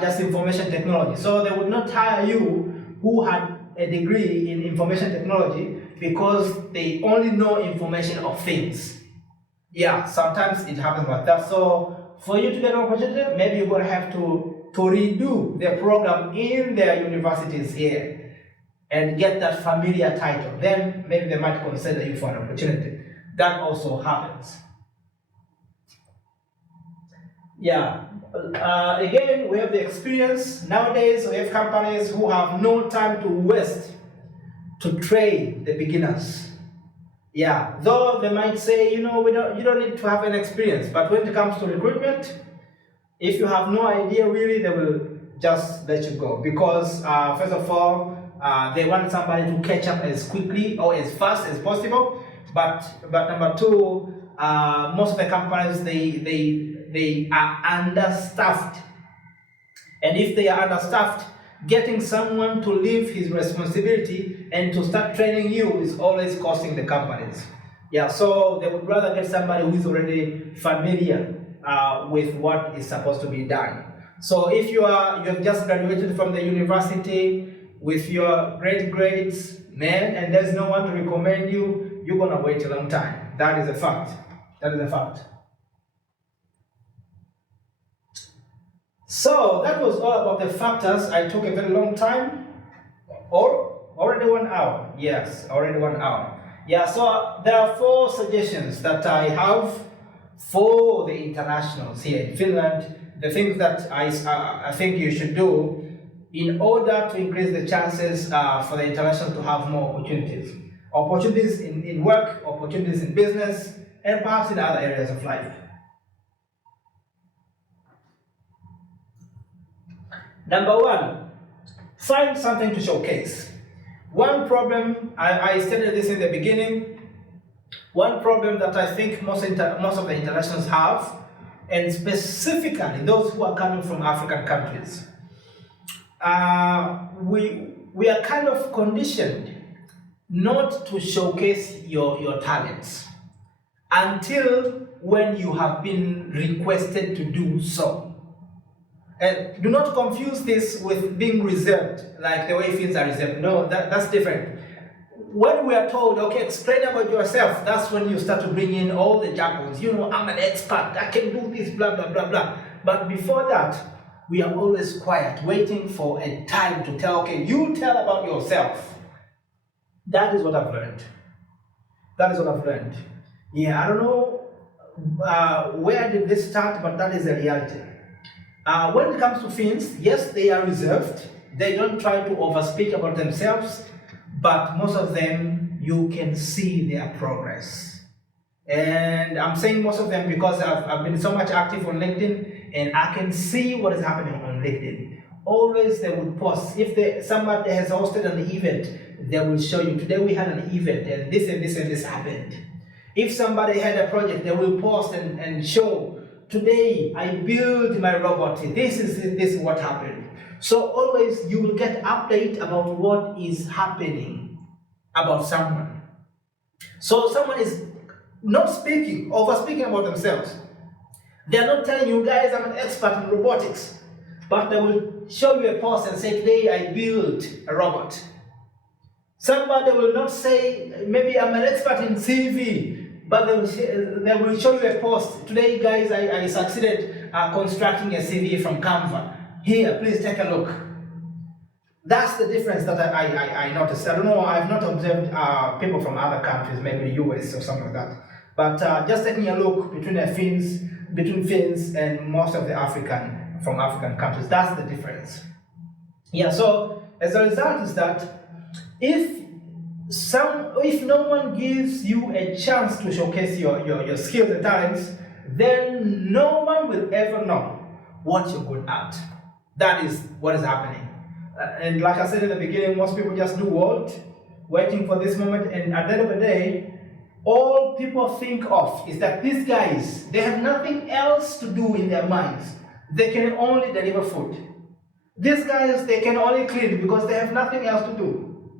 just information technology. So they would not hire you who had a degree in information technology because they only know information of things. Yeah, sometimes it happens like that. So for you to get an opportunity, maybe you're going to have to redo the program in their universities here and get that familiar title. Then maybe they might consider you for an opportunity. That also happens. Yeah. Again, we have the experience. Nowadays, we have companies who have no time to waste to train the beginners. Yeah, though they might say, you don't need to have an experience, but when it comes to recruitment, if you have no idea really, they will just let you go because first of all, they want somebody to catch up as quickly or as fast as possible. But number 2, most of the companies they are understaffed, and if they are understaffed, getting someone to leave his responsibility and to start training you is always costing the companies. Yeah, so they would rather get somebody who is already familiar with what is supposed to be done. So if you have just graduated from the university with your great grades, man, and there's no one to recommend you, you're gonna wait a long time. That is a fact. That is a fact. So that was all about the factors. I took a very long time. Or already 1 hour. Yes, already 1 hour. Yeah, so there are 4 suggestions that I have for the internationals here in Finland. The things that I think you should do in order to increase the chances for the international to have more opportunities. Opportunities in work, opportunities in business, and perhaps in other areas of life. Number 1, find something to showcase. One problem, I stated this in the beginning, one problem that I think most of the internationals have, and specifically those who are coming from African countries, we are kind of conditioned not to showcase your talents until when you have been requested to do so. And do not confuse this with being reserved, like the way Finns are reserved. No, that's different. When we are told, okay, explain about yourself, that's when you start to bring in all the jargons. I'm an expert, I can do this, blah, blah, blah, blah. But before that, we are always quiet, waiting for a time to tell, okay, you tell about yourself. That is what I've learned. That is what I've learned. Yeah, I don't know where did this start, but that is the reality. When it comes to Finns, yes, they are reserved. They don't try to overspeak about themselves, but most of them, you can see their progress. And I'm saying most of them because I've been so much active on LinkedIn, and I can see what is happening on LinkedIn. Always they would post. If somebody has hosted an event, they will show you, today we had an event and this and this and this happened. If somebody had a project, they will post and show, today I built my robot, this is what happened. So always you will get update about what is happening about someone. So someone is not speaking, over speaking about themselves. They are not telling you, guys, I'm an expert in robotics, but they will show you a post and say, today I built a robot. Somebody will not say, maybe I'm an expert in CV, but they will show you a post. Today, guys, I succeeded constructing a CV from Canva. Here, please take a look. That's the difference that I noticed. I don't know, I've not observed people from other countries, maybe the US or something like that. But just taking a look between Finns and most of the African countries, that's the difference. Yeah, so as a result is that if no one gives you a chance to showcase your skills and talents, then no one will ever know what you're good at. That is what is happening. And like I said in the beginning, most people just do what? Waiting for this moment, and at the end of the day, all people think of is that these guys, they have nothing else to do in their minds. They can only deliver food. These guys, they can only clean because they have nothing else to do.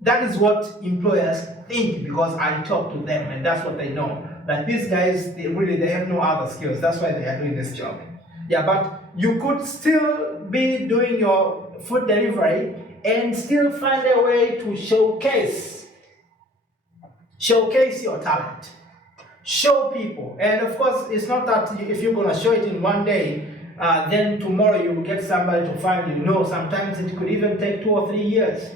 That is what employers think, because I talk to them and that's what they know. That these guys, they have no other skills. That's why they are doing this job. Yeah, but you could still be doing your food delivery and still find a way to showcase your talent. Show people. And of course, it's not that if you're going to show it in one day, then tomorrow you will get somebody to find you. No, sometimes it could even take 2 or 3 years.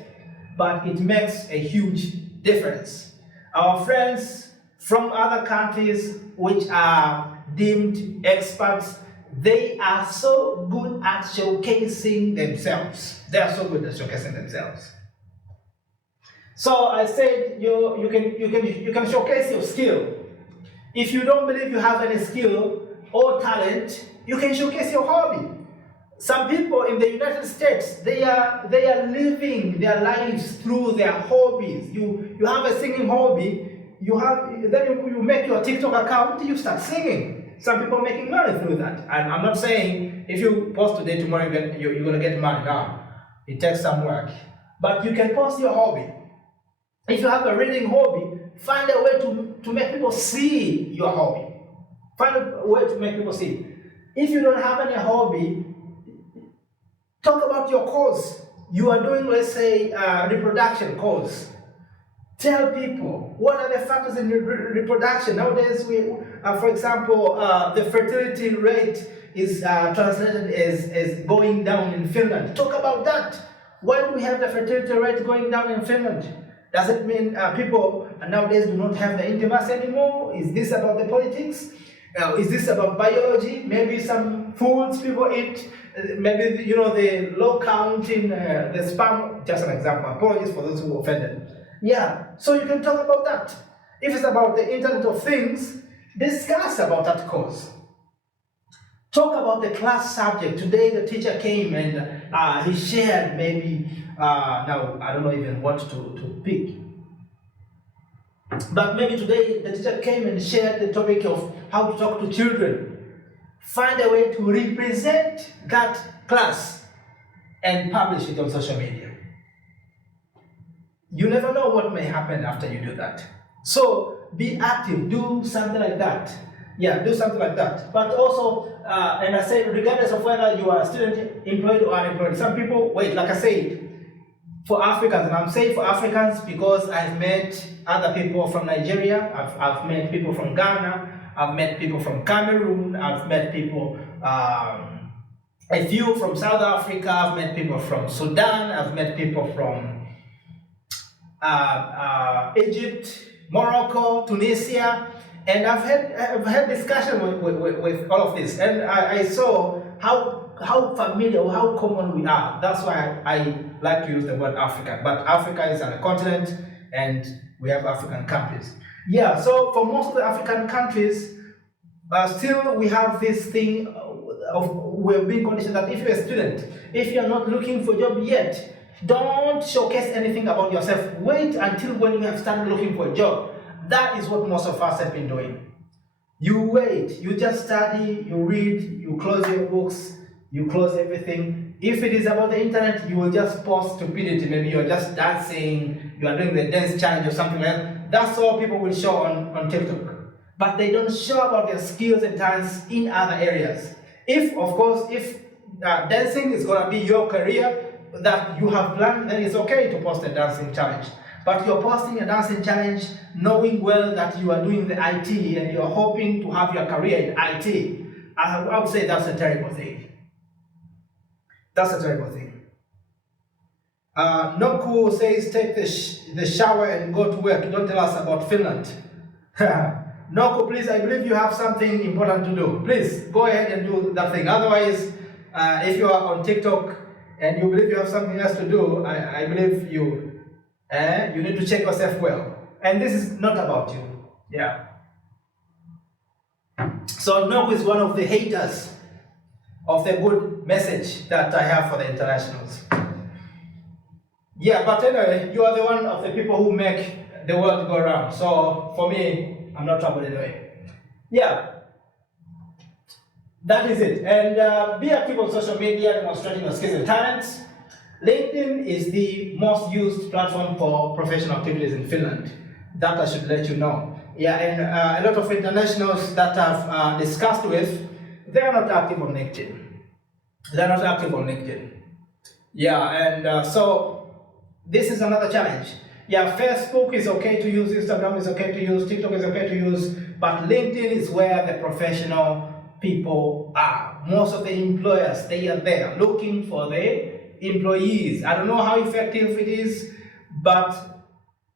But it makes a huge difference. Our friends from other countries which are deemed experts, they are so good at showcasing themselves. They are so good at showcasing themselves. So I said you can showcase your skill. If you don't believe you have any skill or talent, you can showcase your hobby. Some people in the United States, they are living their lives through their hobbies. You have a singing hobby, then you make your TikTok account, you start singing. Some people are making money through that. And I'm not saying if you post today, tomorrow you're going to get money. No, it takes some work. But you can post your hobby. If you have a reading hobby, find a way to make people see your hobby. Find a way to make people see. If you don't have any hobby, talk about your cause. You are doing, let's say, reproduction cause. Tell people what are the factors in reproduction. Nowadays, for example, the fertility rate is translated as going down in Finland. Talk about that. Why do we have the fertility rate going down in Finland? Does it mean people nowadays do not have the intimacy anymore? Is this about the politics? Is this about biology? Maybe some foods people eat. Maybe the low count in the sperm. Just an example. Apologies for those who were offended. Yeah, so you can talk about that. If it's about the Internet of Things, discuss about that course. Talk about the class subject. Today the teacher came and he shared maybe, now I don't know even what to pick. But maybe today the teacher came and shared the topic of how to talk to children. Find a way to represent that class and publish it on social media. You never know what may happen after you do that. So be active, do something like that. Yeah, do something like that. But also, and I say, regardless of whether you are a student, employed or unemployed, some people, like I said, for Africans, and I'm saying for Africans because I've met other people from Nigeria, I've met people from Ghana, I've met people from Cameroon, I've met people, a few from South Africa, I've met people from Sudan, I've met people from Egypt, Morocco, Tunisia, and I've had discussion with all of this, and I saw how familiar or how common we are. That's why I like to use the word Africa. But Africa is a continent, and we have African countries. Yeah, so for most of the African countries, still we have this thing, we're being conditioned that if you're a student, if you're not looking for a job yet, don't showcase anything about yourself. Wait until when you have started looking for a job. That is what most of us have been doing. You wait, you just study, you read, you close your books, you close everything. If it is about the internet, you will just post stupidity. Maybe you're just dancing, you are doing the dance challenge or something like that. That's all people will show on TikTok. But they don't show about their skills and talents in other areas. If dancing is going to be your career that you have planned, then it's okay to post a dancing challenge. But you're posting a dancing challenge knowing well that you are doing the IT and you're hoping to have your career in IT. I would say that's a terrible thing. That's a terrible thing. Noku says, take the shower and go to work. Don't tell us about Finland. Noku, please, I believe you have something important to do. Please, go ahead and do that thing. Otherwise, if you are on TikTok and you believe you have something else to do, I believe you need to check yourself well. And this is not about you. Yeah. So Noku is one of the haters of the good message that I have for the internationals. Yeah, but anyway, you are the one of the people who make the world go round. So for me, I'm not troubled anyway. Yeah, that is it. And be active on social media, demonstrating your skills and talents. LinkedIn is the most used platform for professional activities in Finland. That I should let you know. Yeah, and a lot of internationals that I've discussed with, they are not active on LinkedIn. They're not active on LinkedIn. Yeah, and so this is another challenge. Yeah, Facebook is okay to use, Instagram is okay to use, TikTok is okay to use, but LinkedIn is where the professional people are. Most of the employers, they are there looking for the employees. I don't know how effective it is, but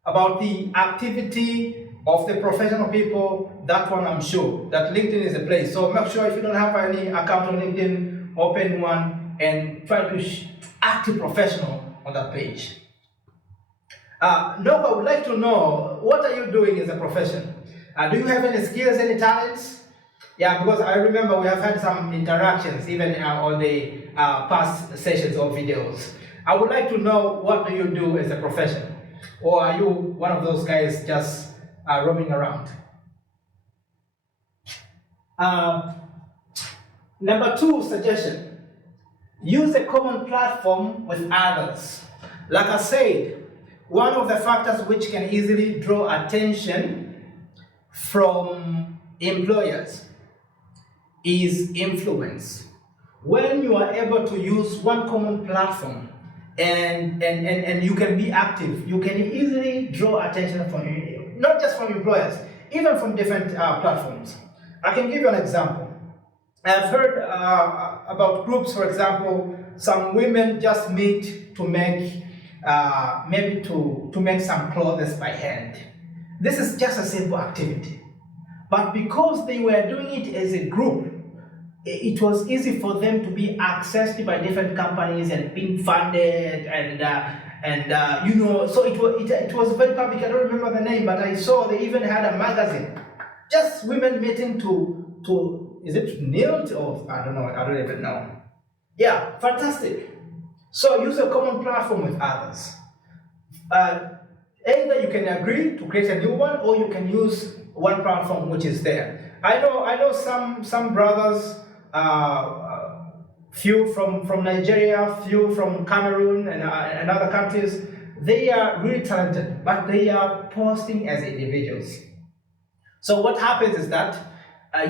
about the activity of the professional people, that one I'm sure, that LinkedIn is a place. So make sure if you don't have any account on LinkedIn, open one and try to act professional on that page. No, I would like to know, what are you doing as a profession? Do you have any skills, any talents? Yeah, because I remember we have had some interactions even on the past sessions or videos. I would like to know, what do you do as a profession? Or are you one of those guys just roaming around? Number 2 suggestion, use a common platform with others. Like I said, one of the factors which can easily draw attention from employers is influence. When you are able to use one common platform and you can be active, you can easily draw attention from, not just from employers, even from different platforms. I can give you an example. I've heard about groups, for example, some women just meet to make maybe to make some clothes by hand. This is just a simple activity. But because they were doing it as a group, it was easy for them to be accessed by different companies and being funded and you know, so it was very public. I don't remember the name, but I saw they even had a magazine. Just women meeting to is it knit or I don't even know. Yeah, fantastic. So use a common platform with others. Either you can agree to create a new one, or you can use one platform which is there. I know some brothers, few from Nigeria, few from Cameroon and other countries. They are really talented, but they are posting as individuals. So what happens is that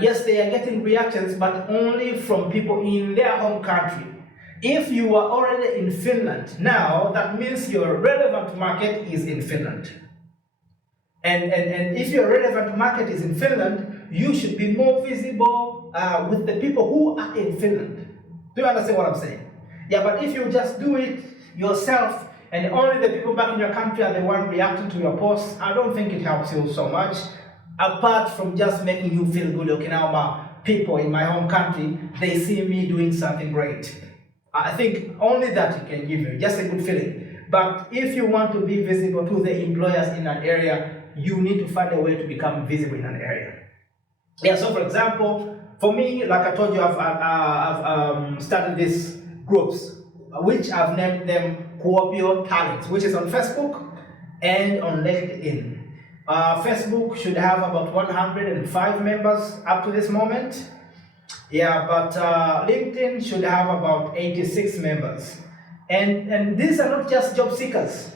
yes, they are getting reactions, but only from people in their home country. If you are already in Finland now, that means your relevant market is in Finland. And if your relevant market is in Finland, you should be more visible with the people who are in Finland. Do you understand what I'm saying? Yeah, but if you just do it yourself and only the people back in your country are the one reacting to your posts, I don't think it helps you so much. Apart from just making you feel good, okay, now my people in my home country, they see me doing something great. I think only that it can give you, just a good feeling. But if you want to be visible to the employers in an area, you need to find a way to become visible in an area. Yeah, so for example, for me, like I told you, I've started these groups, which I've named them Kuopio Talents, which is on Facebook and on LinkedIn. Facebook should have about 105 members up to this moment. Yeah, but LinkedIn should have about 86 members. And these are not just job seekers.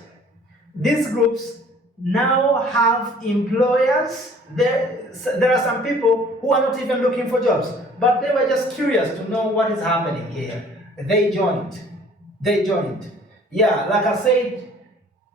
These groups now have employers. There are some people who are not even looking for jobs, but they were just curious to know what is happening here. They joined. Yeah, like I said,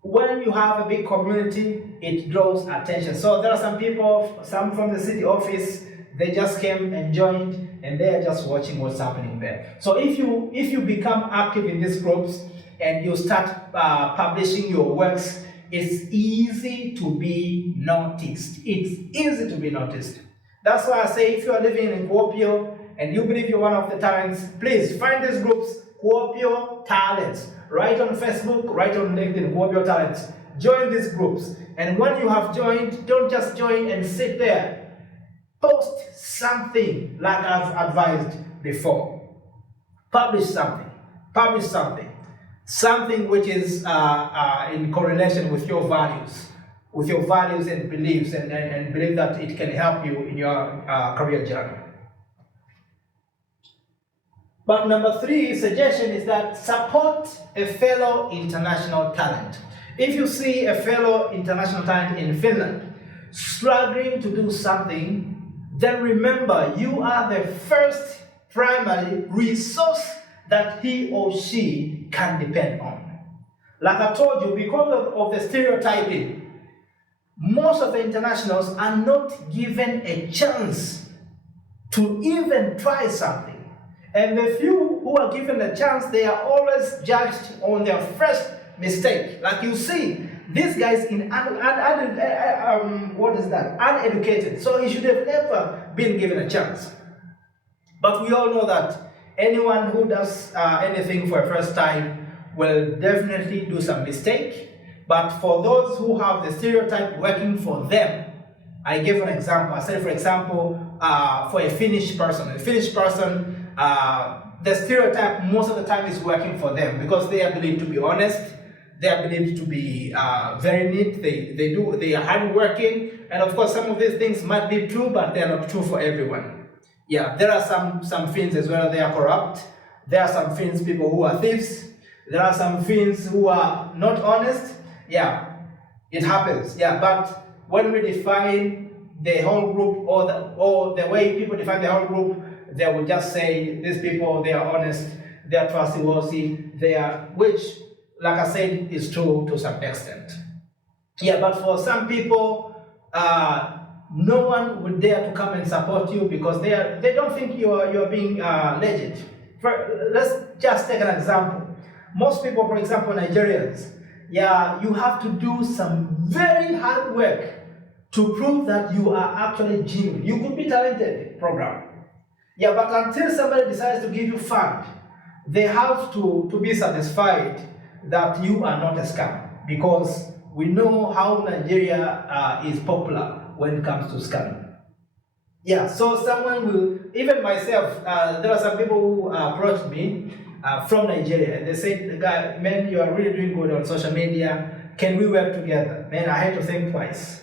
when you have a big community, it draws attention. So there are some people, some from the city office, they just came and joined, and they are just watching what's happening there. So if you become active in these groups and you start publishing your works, it's easy to be noticed. It's easy to be noticed. That's why I say, if you are living in Kuopio and you believe you're one of the talents, please find these groups, Kuopio Talents. Right on Facebook, right on LinkedIn, Kuopio Talents. Join these groups. And when you have joined, don't just join and sit there. Post something like I've advised before. Publish something. Something which is in correlation with your values and beliefs, and believe that it can help you in your career journey. But number 3 suggestion is that support a fellow international talent. If you see a fellow international talent in Finland struggling to do something, then remember, you are the first primary resource that he or she can depend on. Like I told you, because of the stereotyping, most of the internationals are not given a chance to even try something. And the few who are given a chance, they are always judged on their first mistake. Like you see, this guy's uneducated, so he should have never been given a chance. But we all know that anyone who does anything for a first time will definitely do some mistake. But for those who have the stereotype working for them, I gave an example. I said, for example, for a Finnish person, the stereotype most of the time is working for them because they are believed to be honest, they are believed to be very neat, they are hardworking, and of course some of these things might be true, but they are not true for everyone. Yeah, there are some Finns as well, they are corrupt. There are some Finns people who are thieves. There are some Finns who are not honest. Yeah, it happens. Yeah, but when we define the whole group, or the way people define the whole group, they will just say these people, they are honest, they are trustworthy, which, like I said, is true to some extent. Yeah, but for some people, no one would dare to come and support you because they don't think you are being legit. Let's just take an example. Most people, for example, Nigerians, yeah, you have to do some very hard work to prove that you are actually genuine. You could be talented, program. Yeah, but until somebody decides to give you fund, they have to be satisfied that you are not a scam, because we know how Nigeria is popular when it comes to scamming. Yeah, so someone will, even myself, there are some people who approached me from Nigeria, and they said, "Guy, man, you are really doing good on social media. Can we work together?" Man, I had to think twice.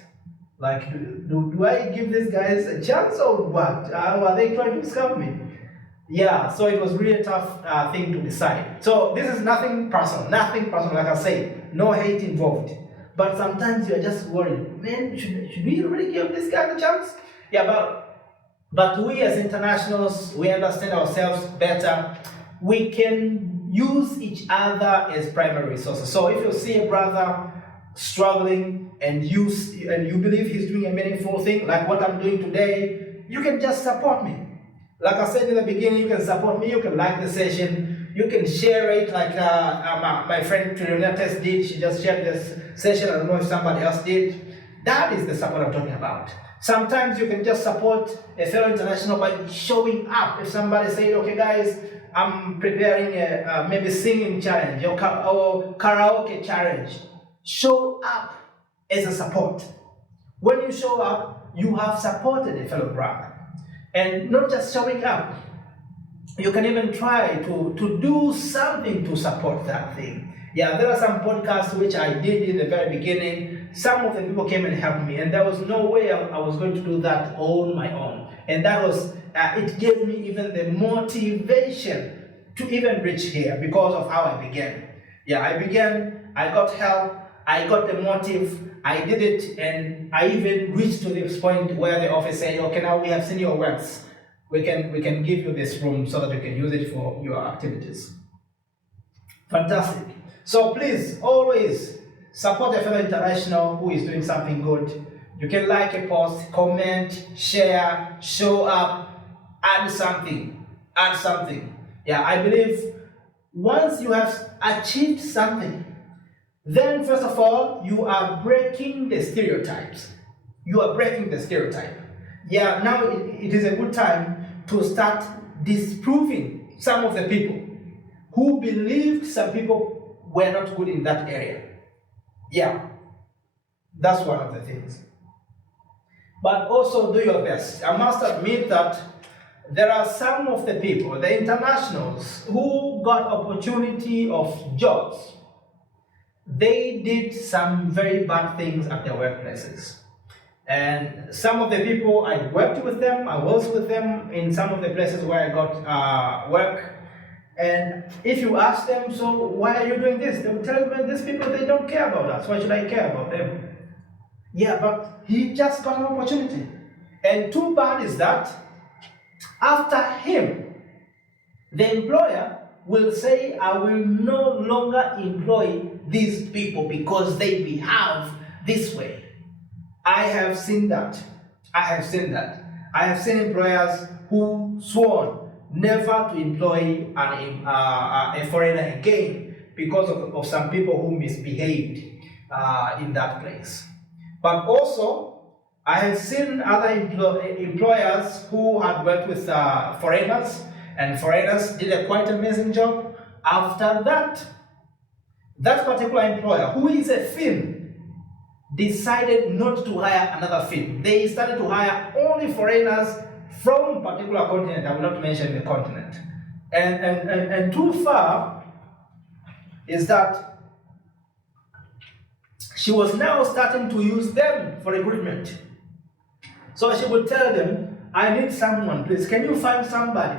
Like, do I give these guys a chance or what? Are they trying to scam me? Yeah, so it was really a tough thing to decide. So this is nothing personal, like I said, no hate involved. But sometimes you're just worried, man, should we really give this guy a chance? Yeah, but we as internationals, we understand ourselves better. We can use each other as primary resources. So if you see a brother struggling and you believe he's doing a meaningful thing, like what I'm doing today, you can just support me. Like I said in the beginning, you can support me, you can like the session, you can share it like my friend Työnavigaattori did. She just shared this session. I don't know if somebody else did. That is the support I'm talking about. Sometimes you can just support a fellow international by showing up. If somebody said, okay guys, I'm preparing a maybe singing challenge or karaoke challenge, show up as a support. When you show up, you have supported a fellow brother. And not just showing up, you can even try to do something to support that thing. Yeah, there are some podcasts which I did in the very beginning. Some of the people came and helped me, and there was no way I was going to do that on my own. And that was, it gave me even the motivation to even reach here because of how I began. Yeah, I got help, I got the motive, I did it, and I even reached to this point where the office said, okay, now we have seen your works. We can give you this room so that you can use it for your activities. Fantastic. So please, always support a fellow international who is doing something good. You can like a post, comment, share, show up, add something. Yeah, I believe once you have achieved something, then first of all, you are breaking the stereotypes. You are breaking the stereotype. Yeah, now it is a good time to start disproving some of the people who believed some people were not good in that area. Yeah, that's one of the things. But also do your best. I must admit that there are some of the people, the internationals, who got opportunity of jobs. They did some very bad things at their workplaces. And some of the people, I worked with them, I was with them in some of the places where I got work. And if you ask them, so why are you doing this? They will tell you, these people, they don't care about us. Why should I care about them? Yeah, but he just got an opportunity. And too bad is that after him, the employer will say, I will no longer employ these people because they behave this way. I have seen that. I have seen employers who swore never to employ a foreigner again because of some people who misbehaved in that place. But also, I have seen other employers who had worked with foreigners, and foreigners did a quite amazing job. After that, that particular employer, who is a Finn, decided not to hire another Finn. They started to hire only foreigners from a particular continent. I will not mention the continent. And too far is that she was now starting to use them for recruitment. So she would tell them, I need someone, please. Can you find somebody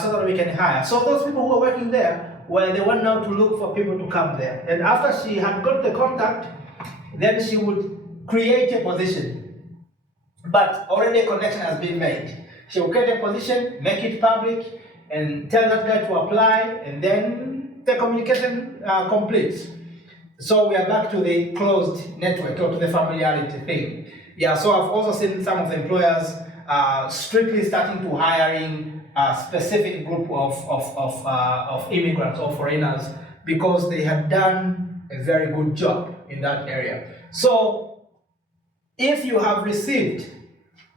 so that we can hire? So those people who were working there were the one now to look for people to come there. And after she had got the contact, then she would create a position. But already a connection has been made. She will create a position, make it public, and tell that guy to apply, and then the communication completes. So we are back to the closed network or to the familiarity thing. Yeah, so I've also seen some of the employers strictly starting to hiring a specific group of immigrants or foreigners because they have done a very good job in that area. So if you have received,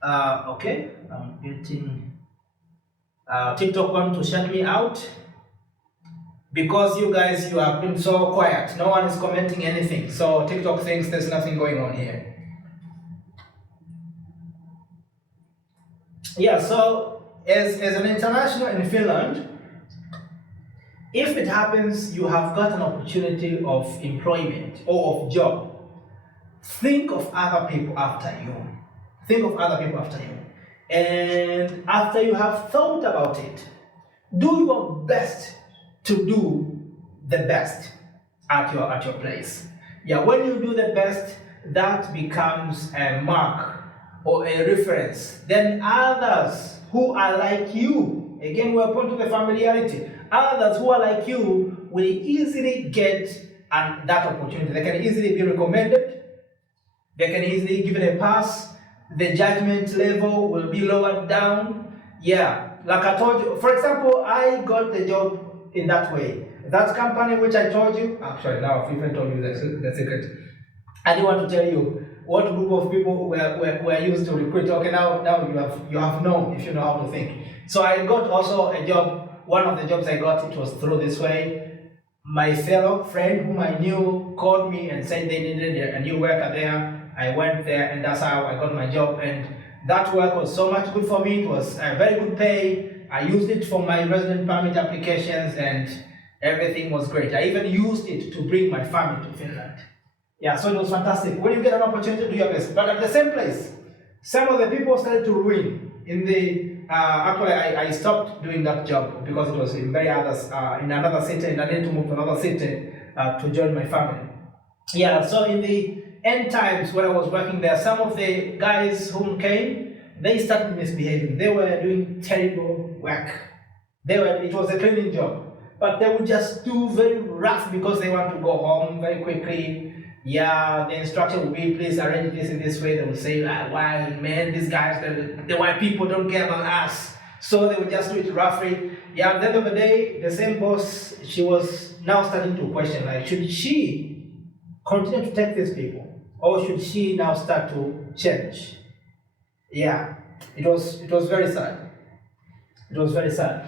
okay, I'm getting TikTok one to shut me out because you guys, you have been so quiet. No one is commenting anything. So TikTok thinks there's nothing going on here. Yeah, so as an international in Finland, if it happens you have got an opportunity of employment or of job, think of other people after you. Think of other people after you. And after you have thought about it, do your best to do the best at your place. Yeah, when you do the best, that becomes a mark or a reference. Then others who are like you, again we are pointing to the familiarity, others who are like you will easily get that opportunity. They can easily be recommended, they can easily give it a pass, the judgment level will be lowered down. Yeah, like I told you, for example, I got the job in that way. That company which I told you, actually now I've even told you the secret. I didn't want to tell you what group of people were used to recruit. Okay, now you have known, if you know how to think. So I got also a job. One of the jobs I got, it was through this way. My fellow friend whom I knew called me and said they needed a new worker there. I went there, and that's how I got my job. And that work was so much good for me. It was a very good pay. I used it for my resident permit applications, and everything was great. I even used it to bring my family to Finland. Yeah, so it was fantastic. When you get an opportunity, do your best. But at the same place, some of the people started to ruin. In the actually, I stopped doing that job because it was in very others in another city, and I needed to move to another city to join my family. Yeah, so in the end times when I was working there, some of the guys who came, they started misbehaving. They were doing terrible work. It was a cleaning job, but they would just do very rough because they want to go home very quickly. Yeah, the instruction will be, please arrange this in this way. They will say, why, man, these guys, the white people don't care about us. So they would just do it roughly. Yeah, at the end of the day, the same boss, she was now starting to question, like, should she continue to take these people? Or should she now start to change? Yeah, it was very sad. It was very sad.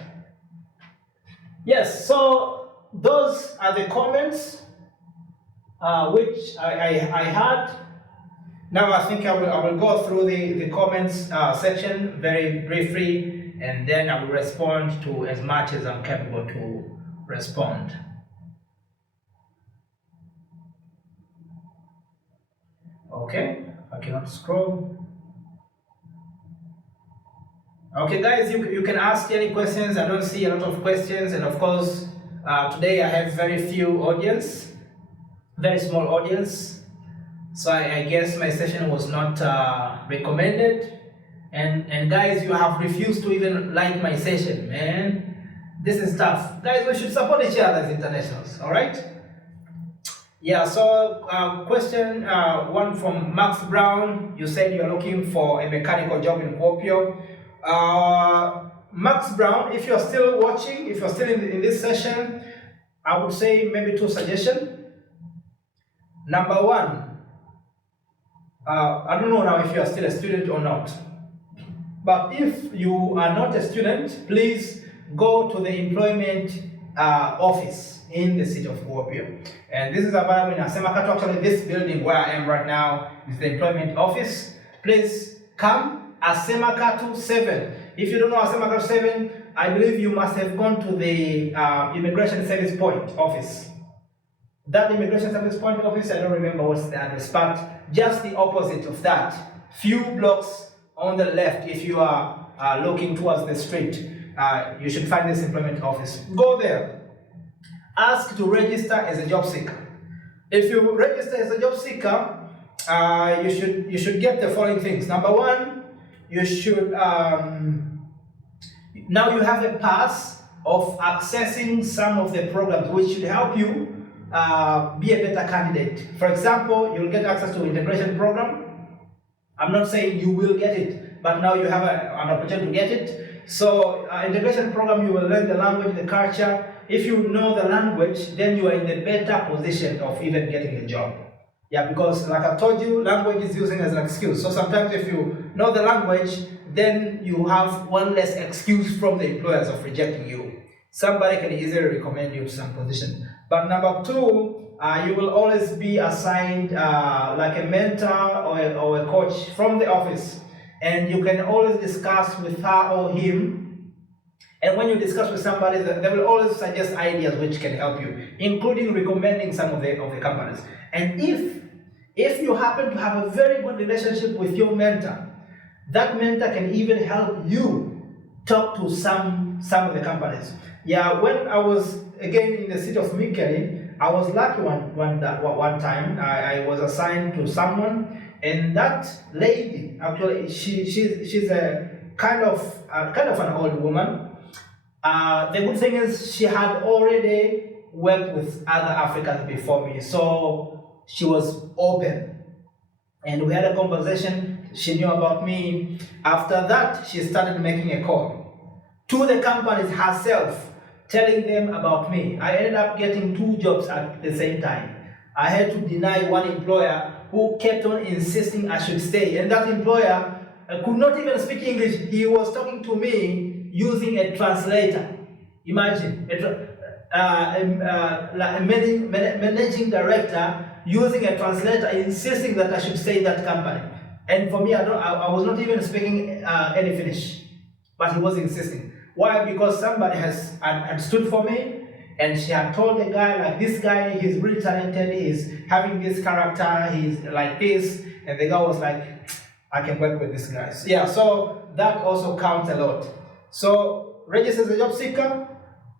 Yes, so those are the comments which I had. Now I think I will go through the comments section very briefly, and then I will respond to as much as I'm capable to respond. Okay, I cannot scroll. Okay guys, you can ask any questions. I don't see a lot of questions, and of course today I have very few audience, very small audience, so I guess my session was not recommended, and guys, you have refused to even like my session, man. This is tough. Guys, we should support each other as internationals, all right? Yeah, so question one from Max Brown. You said you're looking for a mechanical job in Kuopio. Max Brown, if you're still watching, if you're still in this session, I would say maybe two suggestions. Number one, I don't know now if you are still a student or not, but if you are not a student, please go to the employment office in the city of Kuopio. And this is available in Asemakatu. Actually, this building where I am right now is the employment office. Please come, Asemakatu 7. If you don't know Asemakatu 7, I believe you must have gone to the Immigration Service Point office. That Immigration Service Point office, I don't remember what's the address, but just the opposite of that, few blocks on the left, if you are looking towards the street, you should find this employment office. Go there. Ask to register as a job seeker. If you register as a job seeker, you should get the following things. Number one, you should now you have a pass of accessing some of the programs which should help you be a better candidate. For example, you'll get access to integration program. I'm not saying you will get it, but now you have an opportunity to get it. So integration program, you will learn the language, the culture. If you know the language, then you are in the better position of even getting a job. Yeah, because like I told you, language is using as an excuse. So sometimes if you know the language, then you have one less excuse from the employers of rejecting you. Somebody can easily recommend you to some position. But number two, you will always be assigned like a mentor or a coach from the office, and you can always discuss with her or him. And when you discuss with somebody, they will always suggest ideas which can help you, including recommending some of the companies. And if you happen to have a very good relationship with your mentor, that mentor can even help you talk to some of the companies. Yeah, when I was again in the city of Mikkeli, I was lucky one time. I was assigned to someone, and that lady, actually, she's a kind of an old woman. The good thing is she had already worked with other Africans before me, so she was open, and we had a conversation. She knew about me. After that, she started making a call to the companies herself, telling them about me. I ended up getting 2 jobs at the same time. I had to deny one employer who kept on insisting I should stay, and that employer could not even speak English. He was talking to me using a translator. Imagine, a managing director using a translator, insisting that I should stay in that company. And for me, I was not even speaking any Finnish, but he was insisting. Why? Because somebody had stood for me, and she had told the guy, like, this guy, he's really talented, he's having this character, he's like this, and the guy was like, I can work with these guys. Yeah, so that also counts a lot. So register as a job seeker,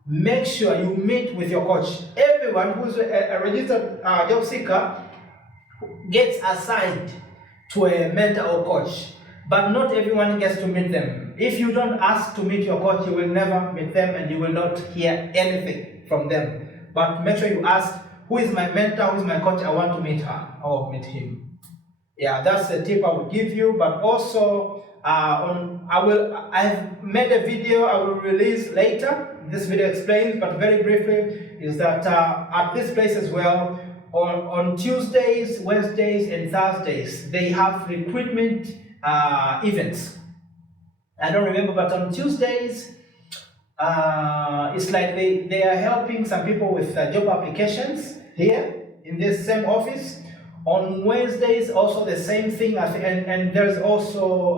make sure you meet with your coach. Everyone who's a registered job seeker gets assigned to a mentor or coach, but not everyone gets to meet them. If you don't ask to meet your coach, you will never meet them and you will not hear anything from them. But make sure you ask, who is my mentor, who is my coach, I want to meet her or meet him. Yeah, that's the tip I would give you. But also, I've made a video I will release later. This video explains, but very briefly, is that at this place as well, on Tuesdays, Wednesdays, and Thursdays, they have recruitment events. I don't remember, but on Tuesdays, it's like they are helping some people with job applications here in this same office. On Wednesdays, also the same thing, and there's also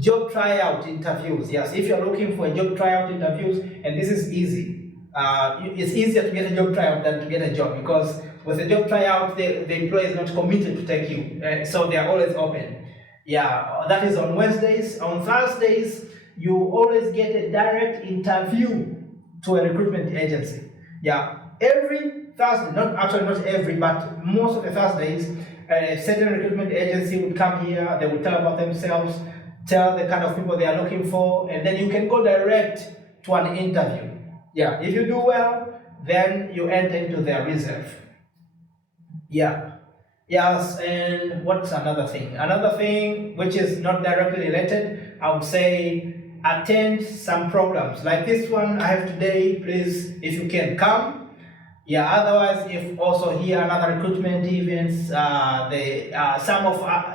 job tryout interviews. Yes, if you're looking for a job tryout interviews, and this is easy. It's easier to get a job tryout than to get a job, because with a job tryout, the employer is not committed to take you, so they are always open. Yeah, that is on Wednesdays. On Thursdays, you always get a direct interview to a recruitment agency. Yeah, every Thursday, not every, but most of the Thursdays, a certain recruitment agency would come here, they would tell about themselves, tell the kind of people they are looking for, and then you can go direct to an interview. Yeah, if you do well, then you enter into their reserve. Yeah. Yes, and what's another thing? Another thing which is not directly related, I would say attend some programs. Like this one I have today, please, if you can come. Yeah, otherwise, if also here another recruitment events,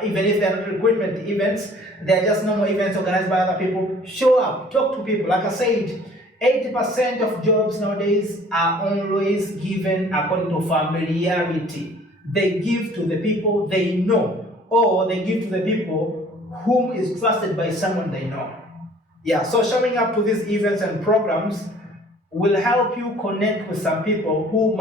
even if they're not recruitment events, they're just normal events organized by other people, show up, talk to people. Like I said, 80% of jobs nowadays are always given according to familiarity. They give to the people they know, or they give to the people whom is trusted by someone they know. Yeah, so showing up to these events and programs will help you connect with some people who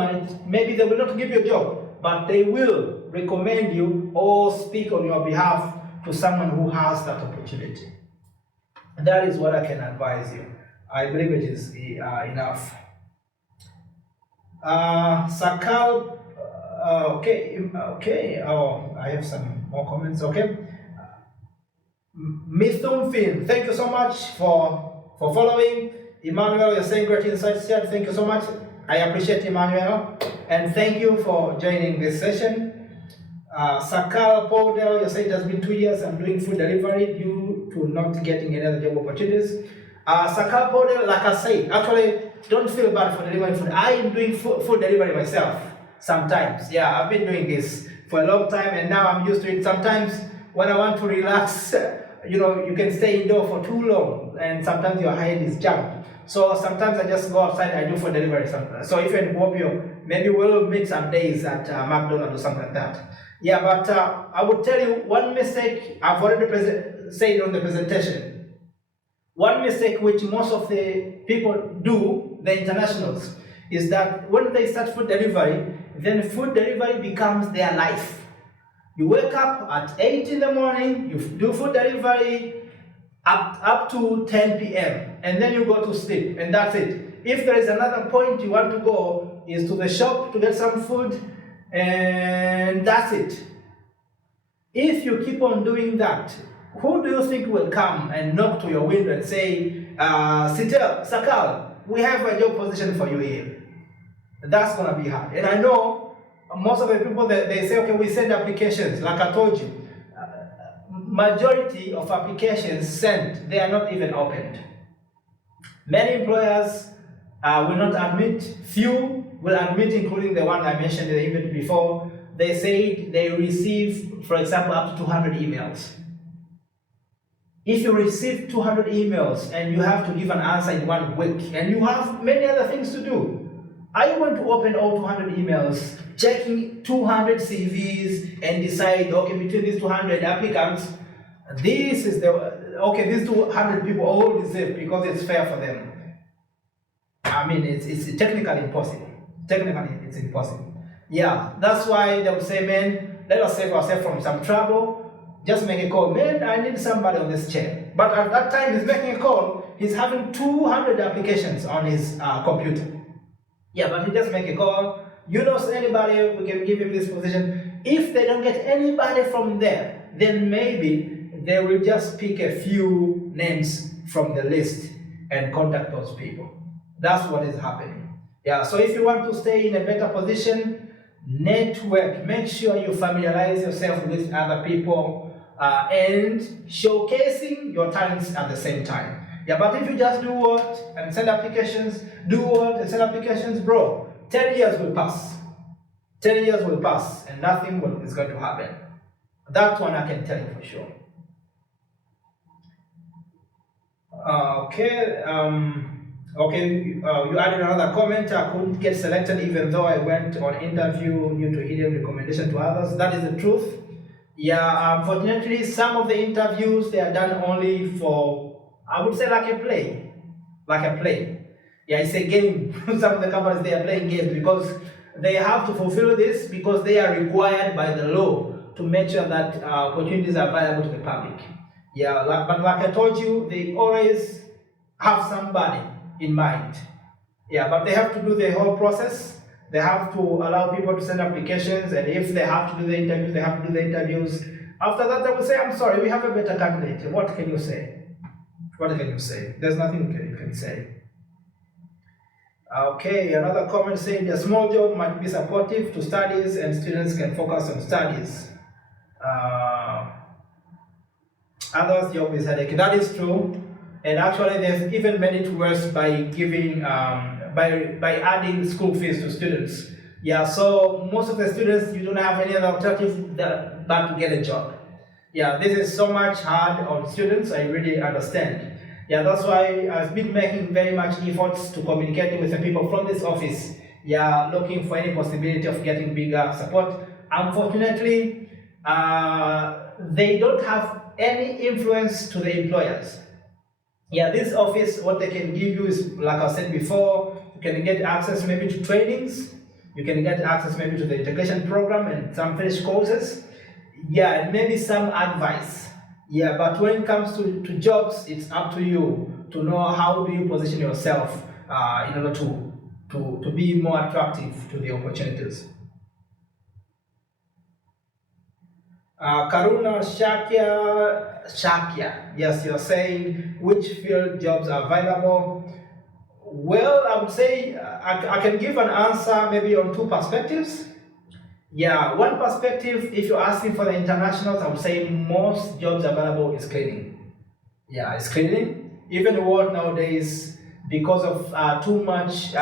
maybe they will not give you a job, but they will recommend you or speak on your behalf to someone who has that opportunity. And that is what I can advise you. I believe it is enough. Sakal, okay. Oh, I have some more comments. Okay. Mithun Fin, thank you so much for following. Emmanuel, you're saying great insights here. Thank you so much. I appreciate Emmanuel, and thank you for joining this session. Sakal Paudel, you say it has been 2 years I'm doing food delivery due to not getting any other job opportunities. Sakal Paudel, like I said, actually, don't feel bad for delivering food. I am doing food delivery myself sometimes. Yeah, I've been doing this for a long time, and now I'm used to it. Sometimes when I want to relax, you can stay indoor for too long, and sometimes your head is jammed. So sometimes I just go outside, I do for delivery sometimes. So if you're in Kuopio, maybe we'll meet some days at McDonald's or something like that. Yeah, but I would tell you one mistake I've already said on the presentation. One mistake which most of the people do, the internationals, is that when they start food delivery, then food delivery becomes their life. You wake up at 8 in the morning, you do food delivery up to 10 p.m. and then you go to sleep, and that's it. If there is another point you want to go, is to the shop to get some food, and that's it. If you keep on doing that, who do you think will come and knock to your window and say, Sakal, we have a job position for you here? That's going to be hard. And I know most of the people, they say, okay, we send applications, like I told you. Majority of applications sent, they are not even opened. Many employers will not admit, few will admit, including the one I mentioned in the event before. They say they receive, for example, up to 200 emails. If you receive 200 emails and you have to give an answer in 1 week, and you have many other things to do, Are you going to open all 200 emails, checking 200 CVs, and decide, okay, between these 200 applicants, this is these 200 people all deserve because it's fair for them? I mean, it's technically impossible. Technically, it's impossible. Yeah, that's why they would say, man, let us save ourselves from some trouble. Just make a call. Man, I need somebody on this chair. But at that time, he's making a call. He's having 200 applications on his computer. Yeah, but he just make a call. You know anybody, we can give him this position. If they don't get anybody from there, then maybe they will just pick a few names from the list and contact those people. That's what is happening. Yeah, so if you want to stay in a better position, network. Make sure you familiarize yourself with other people and showcasing your talents at the same time. Yeah, but if you just do what and send applications, bro, 10 years will pass. 10 years will pass and nothing is going to happen. That one I can tell you for sure. You added another comment. I couldn't get selected even though I went on interview due to hidden recommendation to others. That is the truth. Yeah, unfortunately, some of the interviews, they are done only for, I would say, like a play. Yeah, it's a game. Some of the companies, they are playing games because they have to fulfill this because they are required by the law to make sure that opportunities are available to the public. Yeah, but like I told you, they always have somebody in mind. Yeah, but they have to do the whole process. They have to allow people to send applications, and if they have to do the interviews, they have to do the interviews. After that, they will say, I'm sorry, we have a better candidate. What can you say? What can you say? There's nothing you can say. Okay, another comment saying a small job might be supportive to studies and students can focus on studies. Others' job is headache. That is true. And actually, they've even made it worse by giving, by adding school fees to students. Yeah, so most of the students, you don't have any other alternative but to get a job. Yeah, this is so much hard on students, I really understand. Yeah, that's why I've been making very much efforts to communicate with the people from this office. Yeah, looking for any possibility of getting bigger support. Unfortunately, they don't have any influence to the employers. Yeah, this office, what they can give you is, like I said before, you can get access maybe to trainings, you can get access maybe to the integration program and some finished courses. Yeah, and maybe some advice. Yeah, but when it comes to jobs, it's up to you to know how do you position yourself in order to be more attractive to the opportunities. Karuna Shakya, yes, you're saying which field jobs are available. Well, I would say I can give an answer maybe on two perspectives. Yeah, one perspective, if you're asking for the internationals, I would say most jobs available is cleaning. Yeah, it's cleaning. Even the world nowadays, because of too much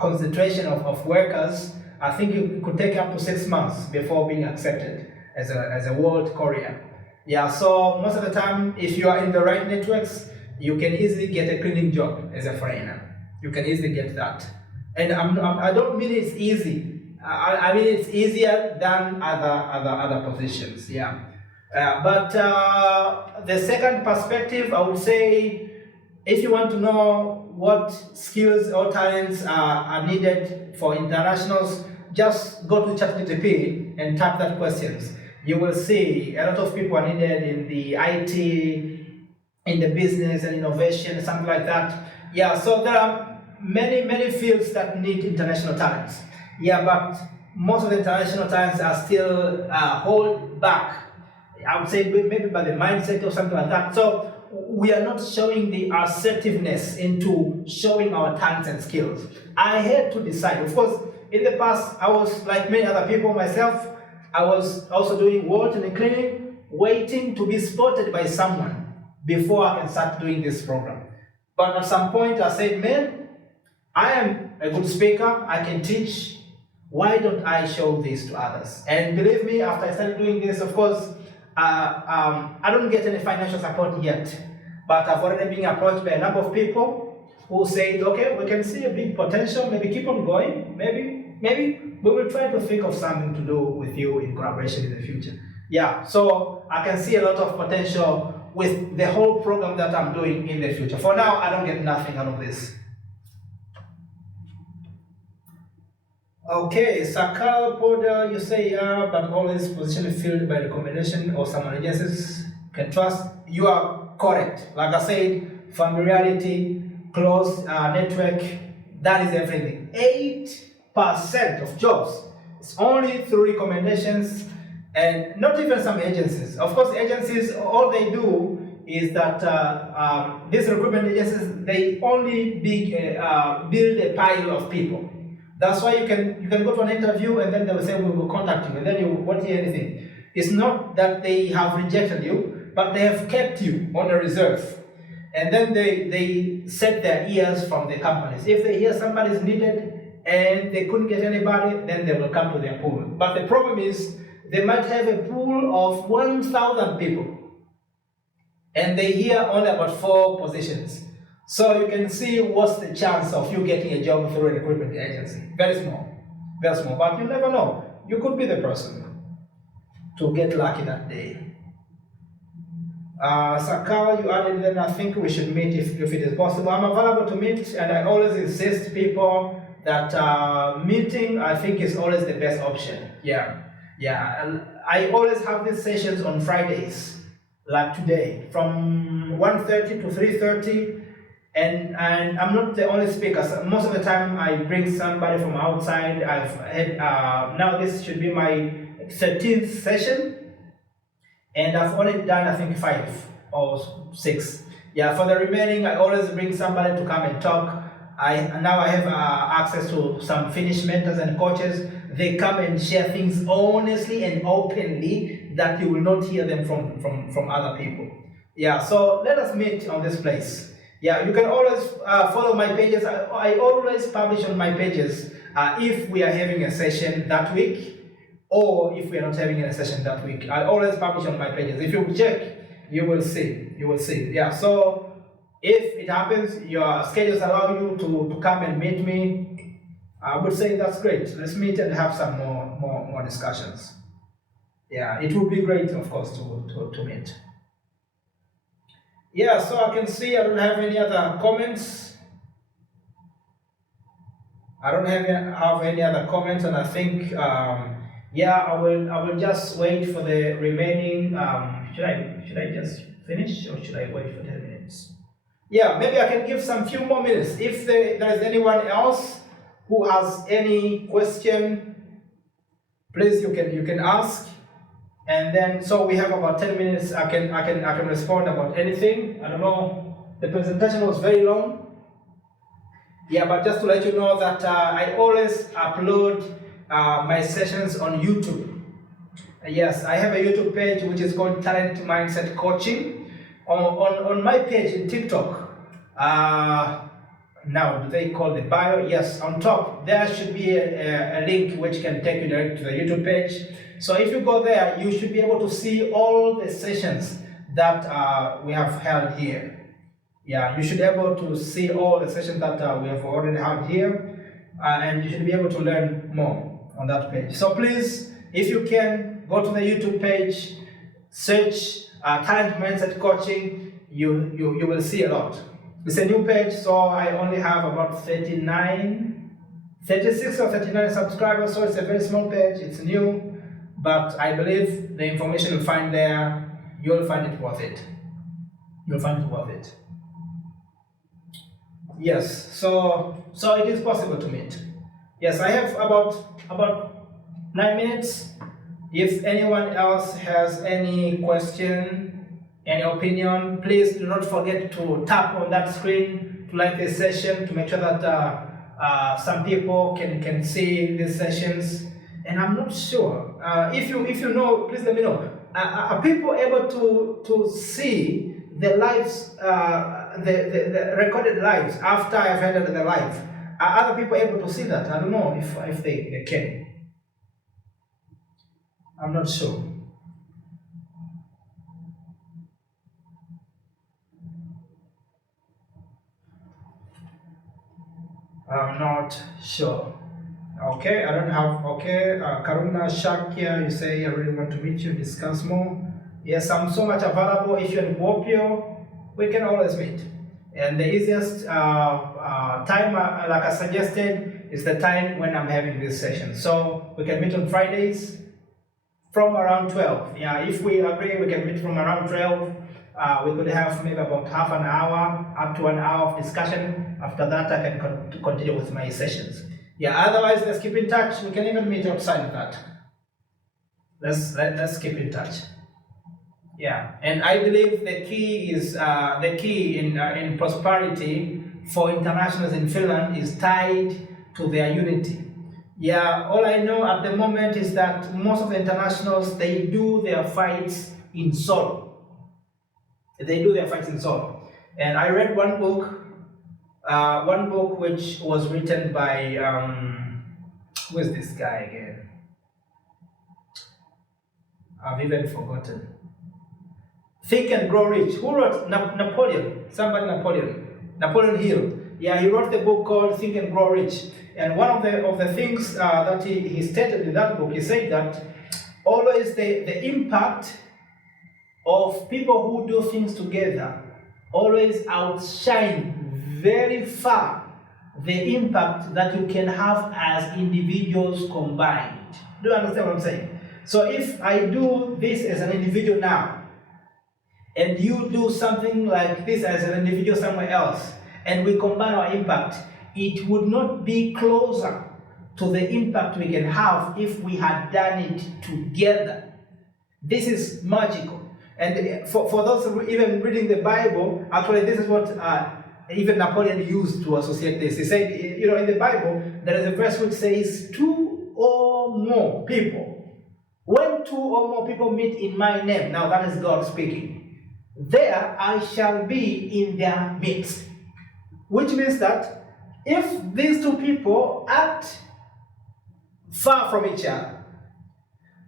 concentration of workers, I think it could take up to 6 months before being accepted as a world courier. Yeah, so most of the time, if you are in the right networks, you can easily get a cleaning job as a foreigner. You can easily get that. And I don't mean it's easy. I mean it's easier than other positions. Yeah. But the second perspective, I would say, if you want to know what skills or talents are needed for internationals, just go to ChatGPT and type that questions. You will see a lot of people are needed in the IT, in the business and innovation, something like that. Yeah, so there are many fields that need international talents. Yeah, but most of the international talents are still held back. I would say maybe by the mindset or something like that. So we are not showing the assertiveness into showing our talents and skills. I had to decide. Of course, in the past, I was like many other people myself. I was also doing water and cleaning, waiting to be spotted by someone before I can start doing this program. But at some point, I said, man, I am a good speaker. I can teach. Why don't I show this to others? And believe me, after I started doing this, of course, I don't get any financial support yet, but I've already been approached by a number of people who said, okay, we can see a big potential, maybe keep on going, maybe we will try to think of something to do with you in collaboration in the future. Yeah, so I can see a lot of potential with the whole program that I'm doing in the future. For now, I don't get nothing out of this. Okay, Sakal Porter, you say yeah, but always position filled by recommendation or some agencies can trust. You are correct. Like I said, familiarity, close network, that is everything. 8% of jobs is only through recommendations, and not even some agencies. Of course, agencies, all they do is that these recruitment agencies, they only build a pile of people. That's why you can go to an interview and then they will say we will contact you, and then you won't hear anything. It's not that they have rejected you, but they have kept you on a reserve. And then they set their ears from the companies. If they hear somebody is needed and they couldn't get anybody, then they will come to their pool. But the problem is they might have a pool of 1,000 people, and they hear only about 4 positions. So you can see what's the chance of you getting a job through a recruitment agency. Very small, but you never know. You could be the person to get lucky that day. Sakala, you added, then I think we should meet if it is possible. I'm available to meet, and I always insist people that meeting, I think, is always the best option. Yeah. And I always have these sessions on Fridays, like today, from 1:30 to 3:30. And I'm not the only speaker. So most of the time I bring somebody from outside. I've had, now this should be my 13th session, and I've only done, I think, 5 or 6. Yeah, for the remaining, I always bring somebody to come and talk. Now I have access to some Finnish mentors and coaches. They come and share things honestly and openly that you will not hear them from other people. Yeah, so let us meet on this place. Yeah, you can always follow my pages. I always publish on my pages if we are having a session that week, or if we are not having a session that week. I always publish on my pages. If you check, you will see. Yeah, so if it happens, your schedules allow you to come and meet me, I would say that's great. Let's meet and have some more discussions. Yeah, it would be great, of course, to meet. Yeah, so I can see I don't have any other comments. And I think I will just wait for the remaining. Should I just finish, or should I wait for 10 minutes? Yeah, maybe I can give some few more minutes. If there is anyone else who has any question, please you can ask. And then, so we have about 10 minutes. I can respond about anything. I don't know. The presentation was very long. Yeah, but just to let you know that I always upload my sessions on YouTube. Yes, I have a YouTube page which is called Talent Mindset Coaching. On my page in TikTok, now do they call the bio? Yes, on top there should be a link which can take you direct to the YouTube page. So if you go there, you should be able to see all the sessions that we have held here. Yeah, you should be able to see all the sessions that we have already had here, and you should be able to learn more on that page. So please, if you can, go to the YouTube page, search Talent Mindset Coaching, you will see a lot. It's a new page, so I only have about 36 or 39 subscribers, so it's a very small page, it's new, but I believe the information you find there, you'll find it worth it. Yes, so it is possible to meet. Yes, I have about 9 minutes. If anyone else has any question, any opinion, please do not forget to tap on that screen to like this session, to make sure that some people can see these sessions. And I'm not sure if you know, please let me know. Are people able to see the lives, the recorded lives after I've ended the live? Are other people able to see that? I don't know if they can. I'm not sure. I'm not sure. Okay, I don't have. Okay, Karuna Shakia, you say I really want to meet you, discuss more. Yes, I'm so much available. If you're in Kuopio, we can always meet. And the easiest time, like I suggested, is the time when I'm having this session. So we can meet on Fridays from around 12. Yeah, if we agree, we can meet from around 12. We could have maybe about half an hour, up to an hour of discussion. After that, I can continue with my sessions. Yeah, otherwise, let's keep in touch. We can even meet outside of that. Let's keep in touch. Yeah, and I believe the key is the key in prosperity for internationals in Finland is tied to their unity. Yeah, all I know at the moment is that most of the internationals, they do their fights in solo. They do their fights in solo. And I read one book which was written by who is this guy again? I've even forgotten. Think and Grow Rich. Who wrote Napoleon? Somebody Napoleon Hill. Yeah, he wrote the book called Think and Grow Rich. And one of the things that he stated in that book, he said that always the impact of people who do things together always outshine very far the impact that you can have as individuals combined. Do you understand what I'm saying? So if I do this as an individual now, and you do something like this as an individual somewhere else, and we combine our impact, it would not be closer to the impact we can have if we had done it together. This is magical. And for those who even reading the Bible, actually this is what even Napoleon used to associate this. He said, in the Bible, there is a verse which says, 2 or more people. When 2 or more people meet in my name, now that is God speaking, there I shall be in their midst. Which means that if these 2 people act far from each other,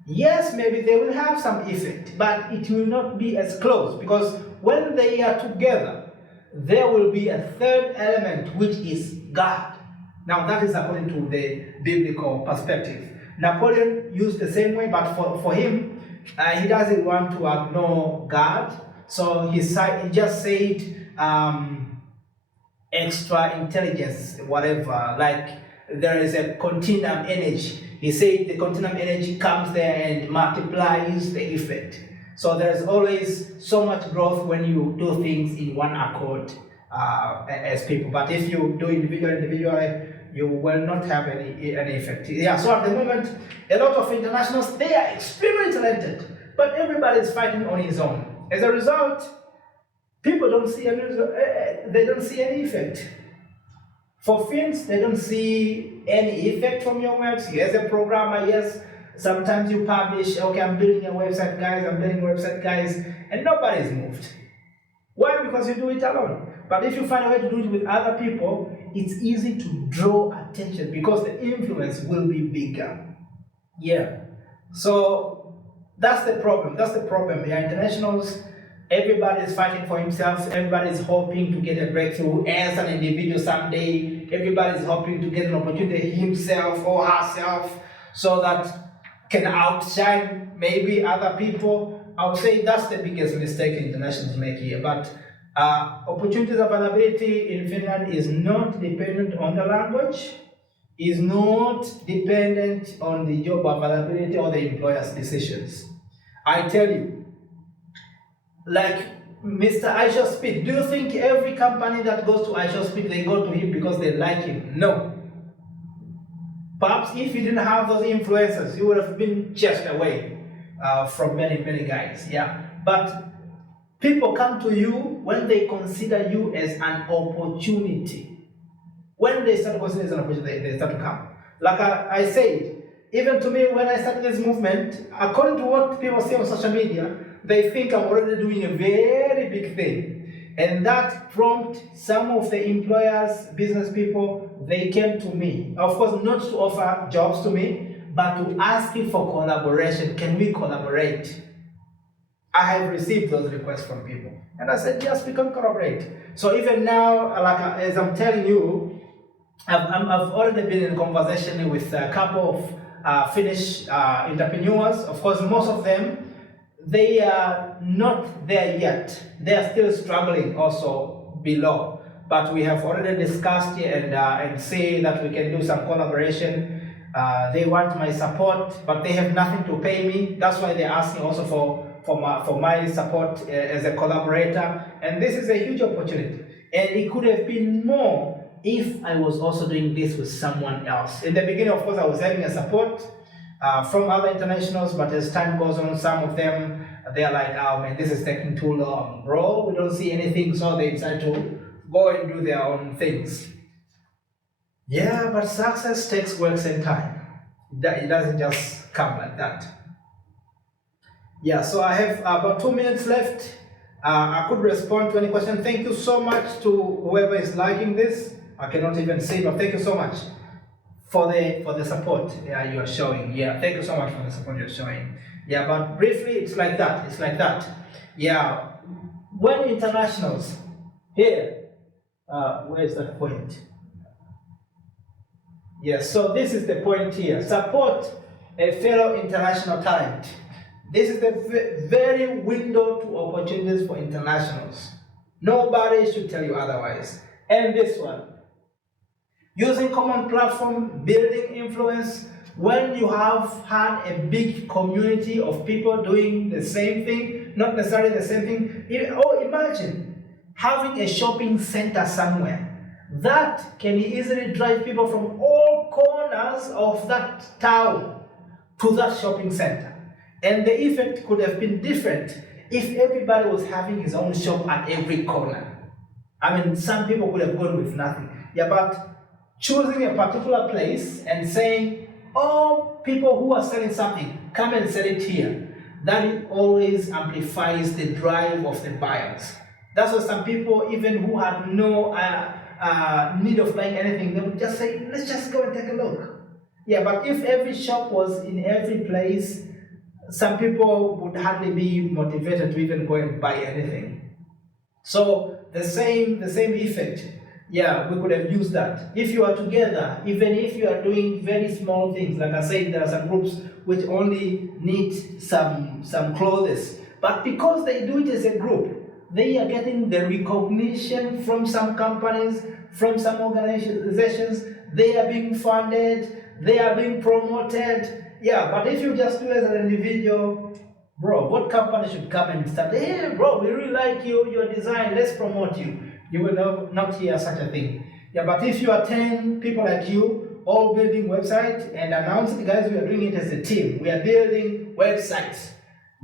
yes, maybe they will have some effect, but it will not be as close, because when they are together, there will be a third element, which is God. Now that is according to the biblical perspective. Napoleon used the same way, but for him, he doesn't want to ignore God, so he just said extra intelligence, whatever, like there is a continuum energy. He said the continuum energy comes there and multiplies the effect. So there's always so much growth when you do things in one accord as people. But if you do individually, you will not have any effect. Yeah, so at the moment, a lot of internationals, they are extremely talented, but everybody is fighting on his own. As a result, people don't see they don't see any effect. For Finns, they don't see any effect from your works. You as a programmer, yes, sometimes you publish, okay, I'm building a website, guys, and nobody's moved. Why? Because you do it alone. But if you find a way to do it with other people, it's easy to draw attention because the influence will be bigger. Yeah. So that's the problem. We are internationals. Everybody is fighting for himself. Everybody is hoping to get a breakthrough as an individual someday. Everybody is hoping to get an opportunity himself or herself so that can outshine maybe other people. I would say that's the biggest mistake internationals make here. But opportunities availability in Finland is not dependent on the language, is not dependent on the job availability or the employer's decisions. I tell you, like Mr. Aisha Speed, do you think every company that goes to Aisha Speed, they go to him because they like him? No. Perhaps if you didn't have those influencers, you would have been chased away from many guys. Yeah. But people come to you when they consider you as an opportunity. When they start considering as an opportunity, they start to come. Like I said, even to me, when I started this movement, according to what people say on social media, they think I'm already doing a very big thing. And that prompted some of the employers, business people, they came to me. Of course, not to offer jobs to me, but to ask me for collaboration. Can we collaborate? I have received those requests from people. And I said, yes, we can collaborate. So even now, like as I'm telling you, I've already been in conversation with a couple of Finnish entrepreneurs. Of course, most of them, they are not there yet. They are still struggling also below. But we have already discussed and say that we can do some collaboration. They want my support, but they have nothing to pay me. That's why they're asking also for my support as a collaborator. And this is a huge opportunity. And it could have been more if I was also doing this with someone else. In the beginning, of course, I was having a support from other internationals, but as time goes on, some of them, they're like, oh man, this is taking too long, bro. We don't see anything, so they decide to go and do their own things. Yeah, but success takes work and time. It doesn't just come like that. Yeah, so I have about 2 minutes left. I could respond to any question. Thank you so much to whoever is liking this. I cannot even see, but thank you so much for the support you are showing. Yeah, thank you so much for the support you're showing. Yeah, but briefly, it's like that. It's like that. Yeah, when internationals here, where's that point? Yeah, so this is the point here. Support a fellow international talent. This is the very window to opportunities for internationals. Nobody should tell you otherwise. And this one, using common platform, building influence. When you have had a big community of people doing the same thing, not necessarily the same thing. Imagine having a shopping center somewhere. That can easily drive people from all corners of that town to that shopping center. And the effect could have been different if everybody was having his own shop at every corner. I mean, some people could have gone with nothing. Yeah, but choosing a particular place and saying, oh, people who are selling something, come and sell it here. That always amplifies the drive of the buyers. That's why some people, even who had no need of buying anything, they would just say, let's just go and take a look. Yeah, but if every shop was in every place, some people would hardly be motivated to even go and buy anything. So the same effect. Yeah, we could have used that. If you are together, even if you are doing very small things, like I said, there are some groups which only need some clothes. But because they do it as a group, they are getting the recognition from some companies, from some organizations. They are being funded, they are being promoted. Yeah, but if you just do it as an individual, bro, what company should come and start, hey, bro, we really like you, your design, let's promote you. You will not hear such a thing. Yeah, but if you are 10 people like you, all building website and announcing, guys, we are doing it as a team. We are building websites.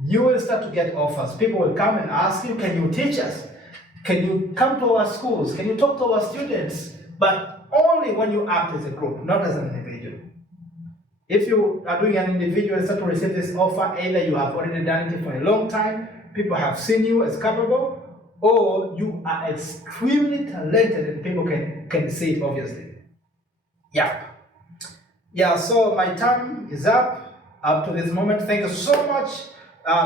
You will start to get offers. People will come and ask you, can you teach us? Can you come to our schools? Can you talk to our students? But only when you act as a group, not as an individual. If you are doing an individual and start to receive this offer, either you have already done it for a long time, people have seen you as capable, or you are extremely talented and people can see it, obviously. Yeah, so my time is up to this moment. Thank you so much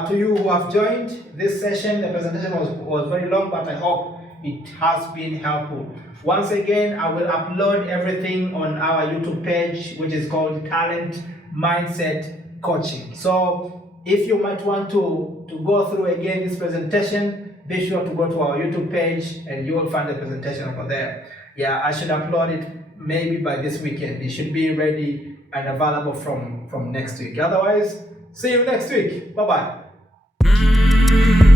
to you who have joined this session. The presentation was very long, but I hope it has been helpful. Once again, I will upload everything on our YouTube page, which is called Talent Mindset Coaching. So if you might want to go through again this presentation, be sure to go to our YouTube page and you will find the presentation over there. Yeah, I should upload it maybe by this weekend. It should be ready and available from next week. Otherwise, see you next week. Bye-bye.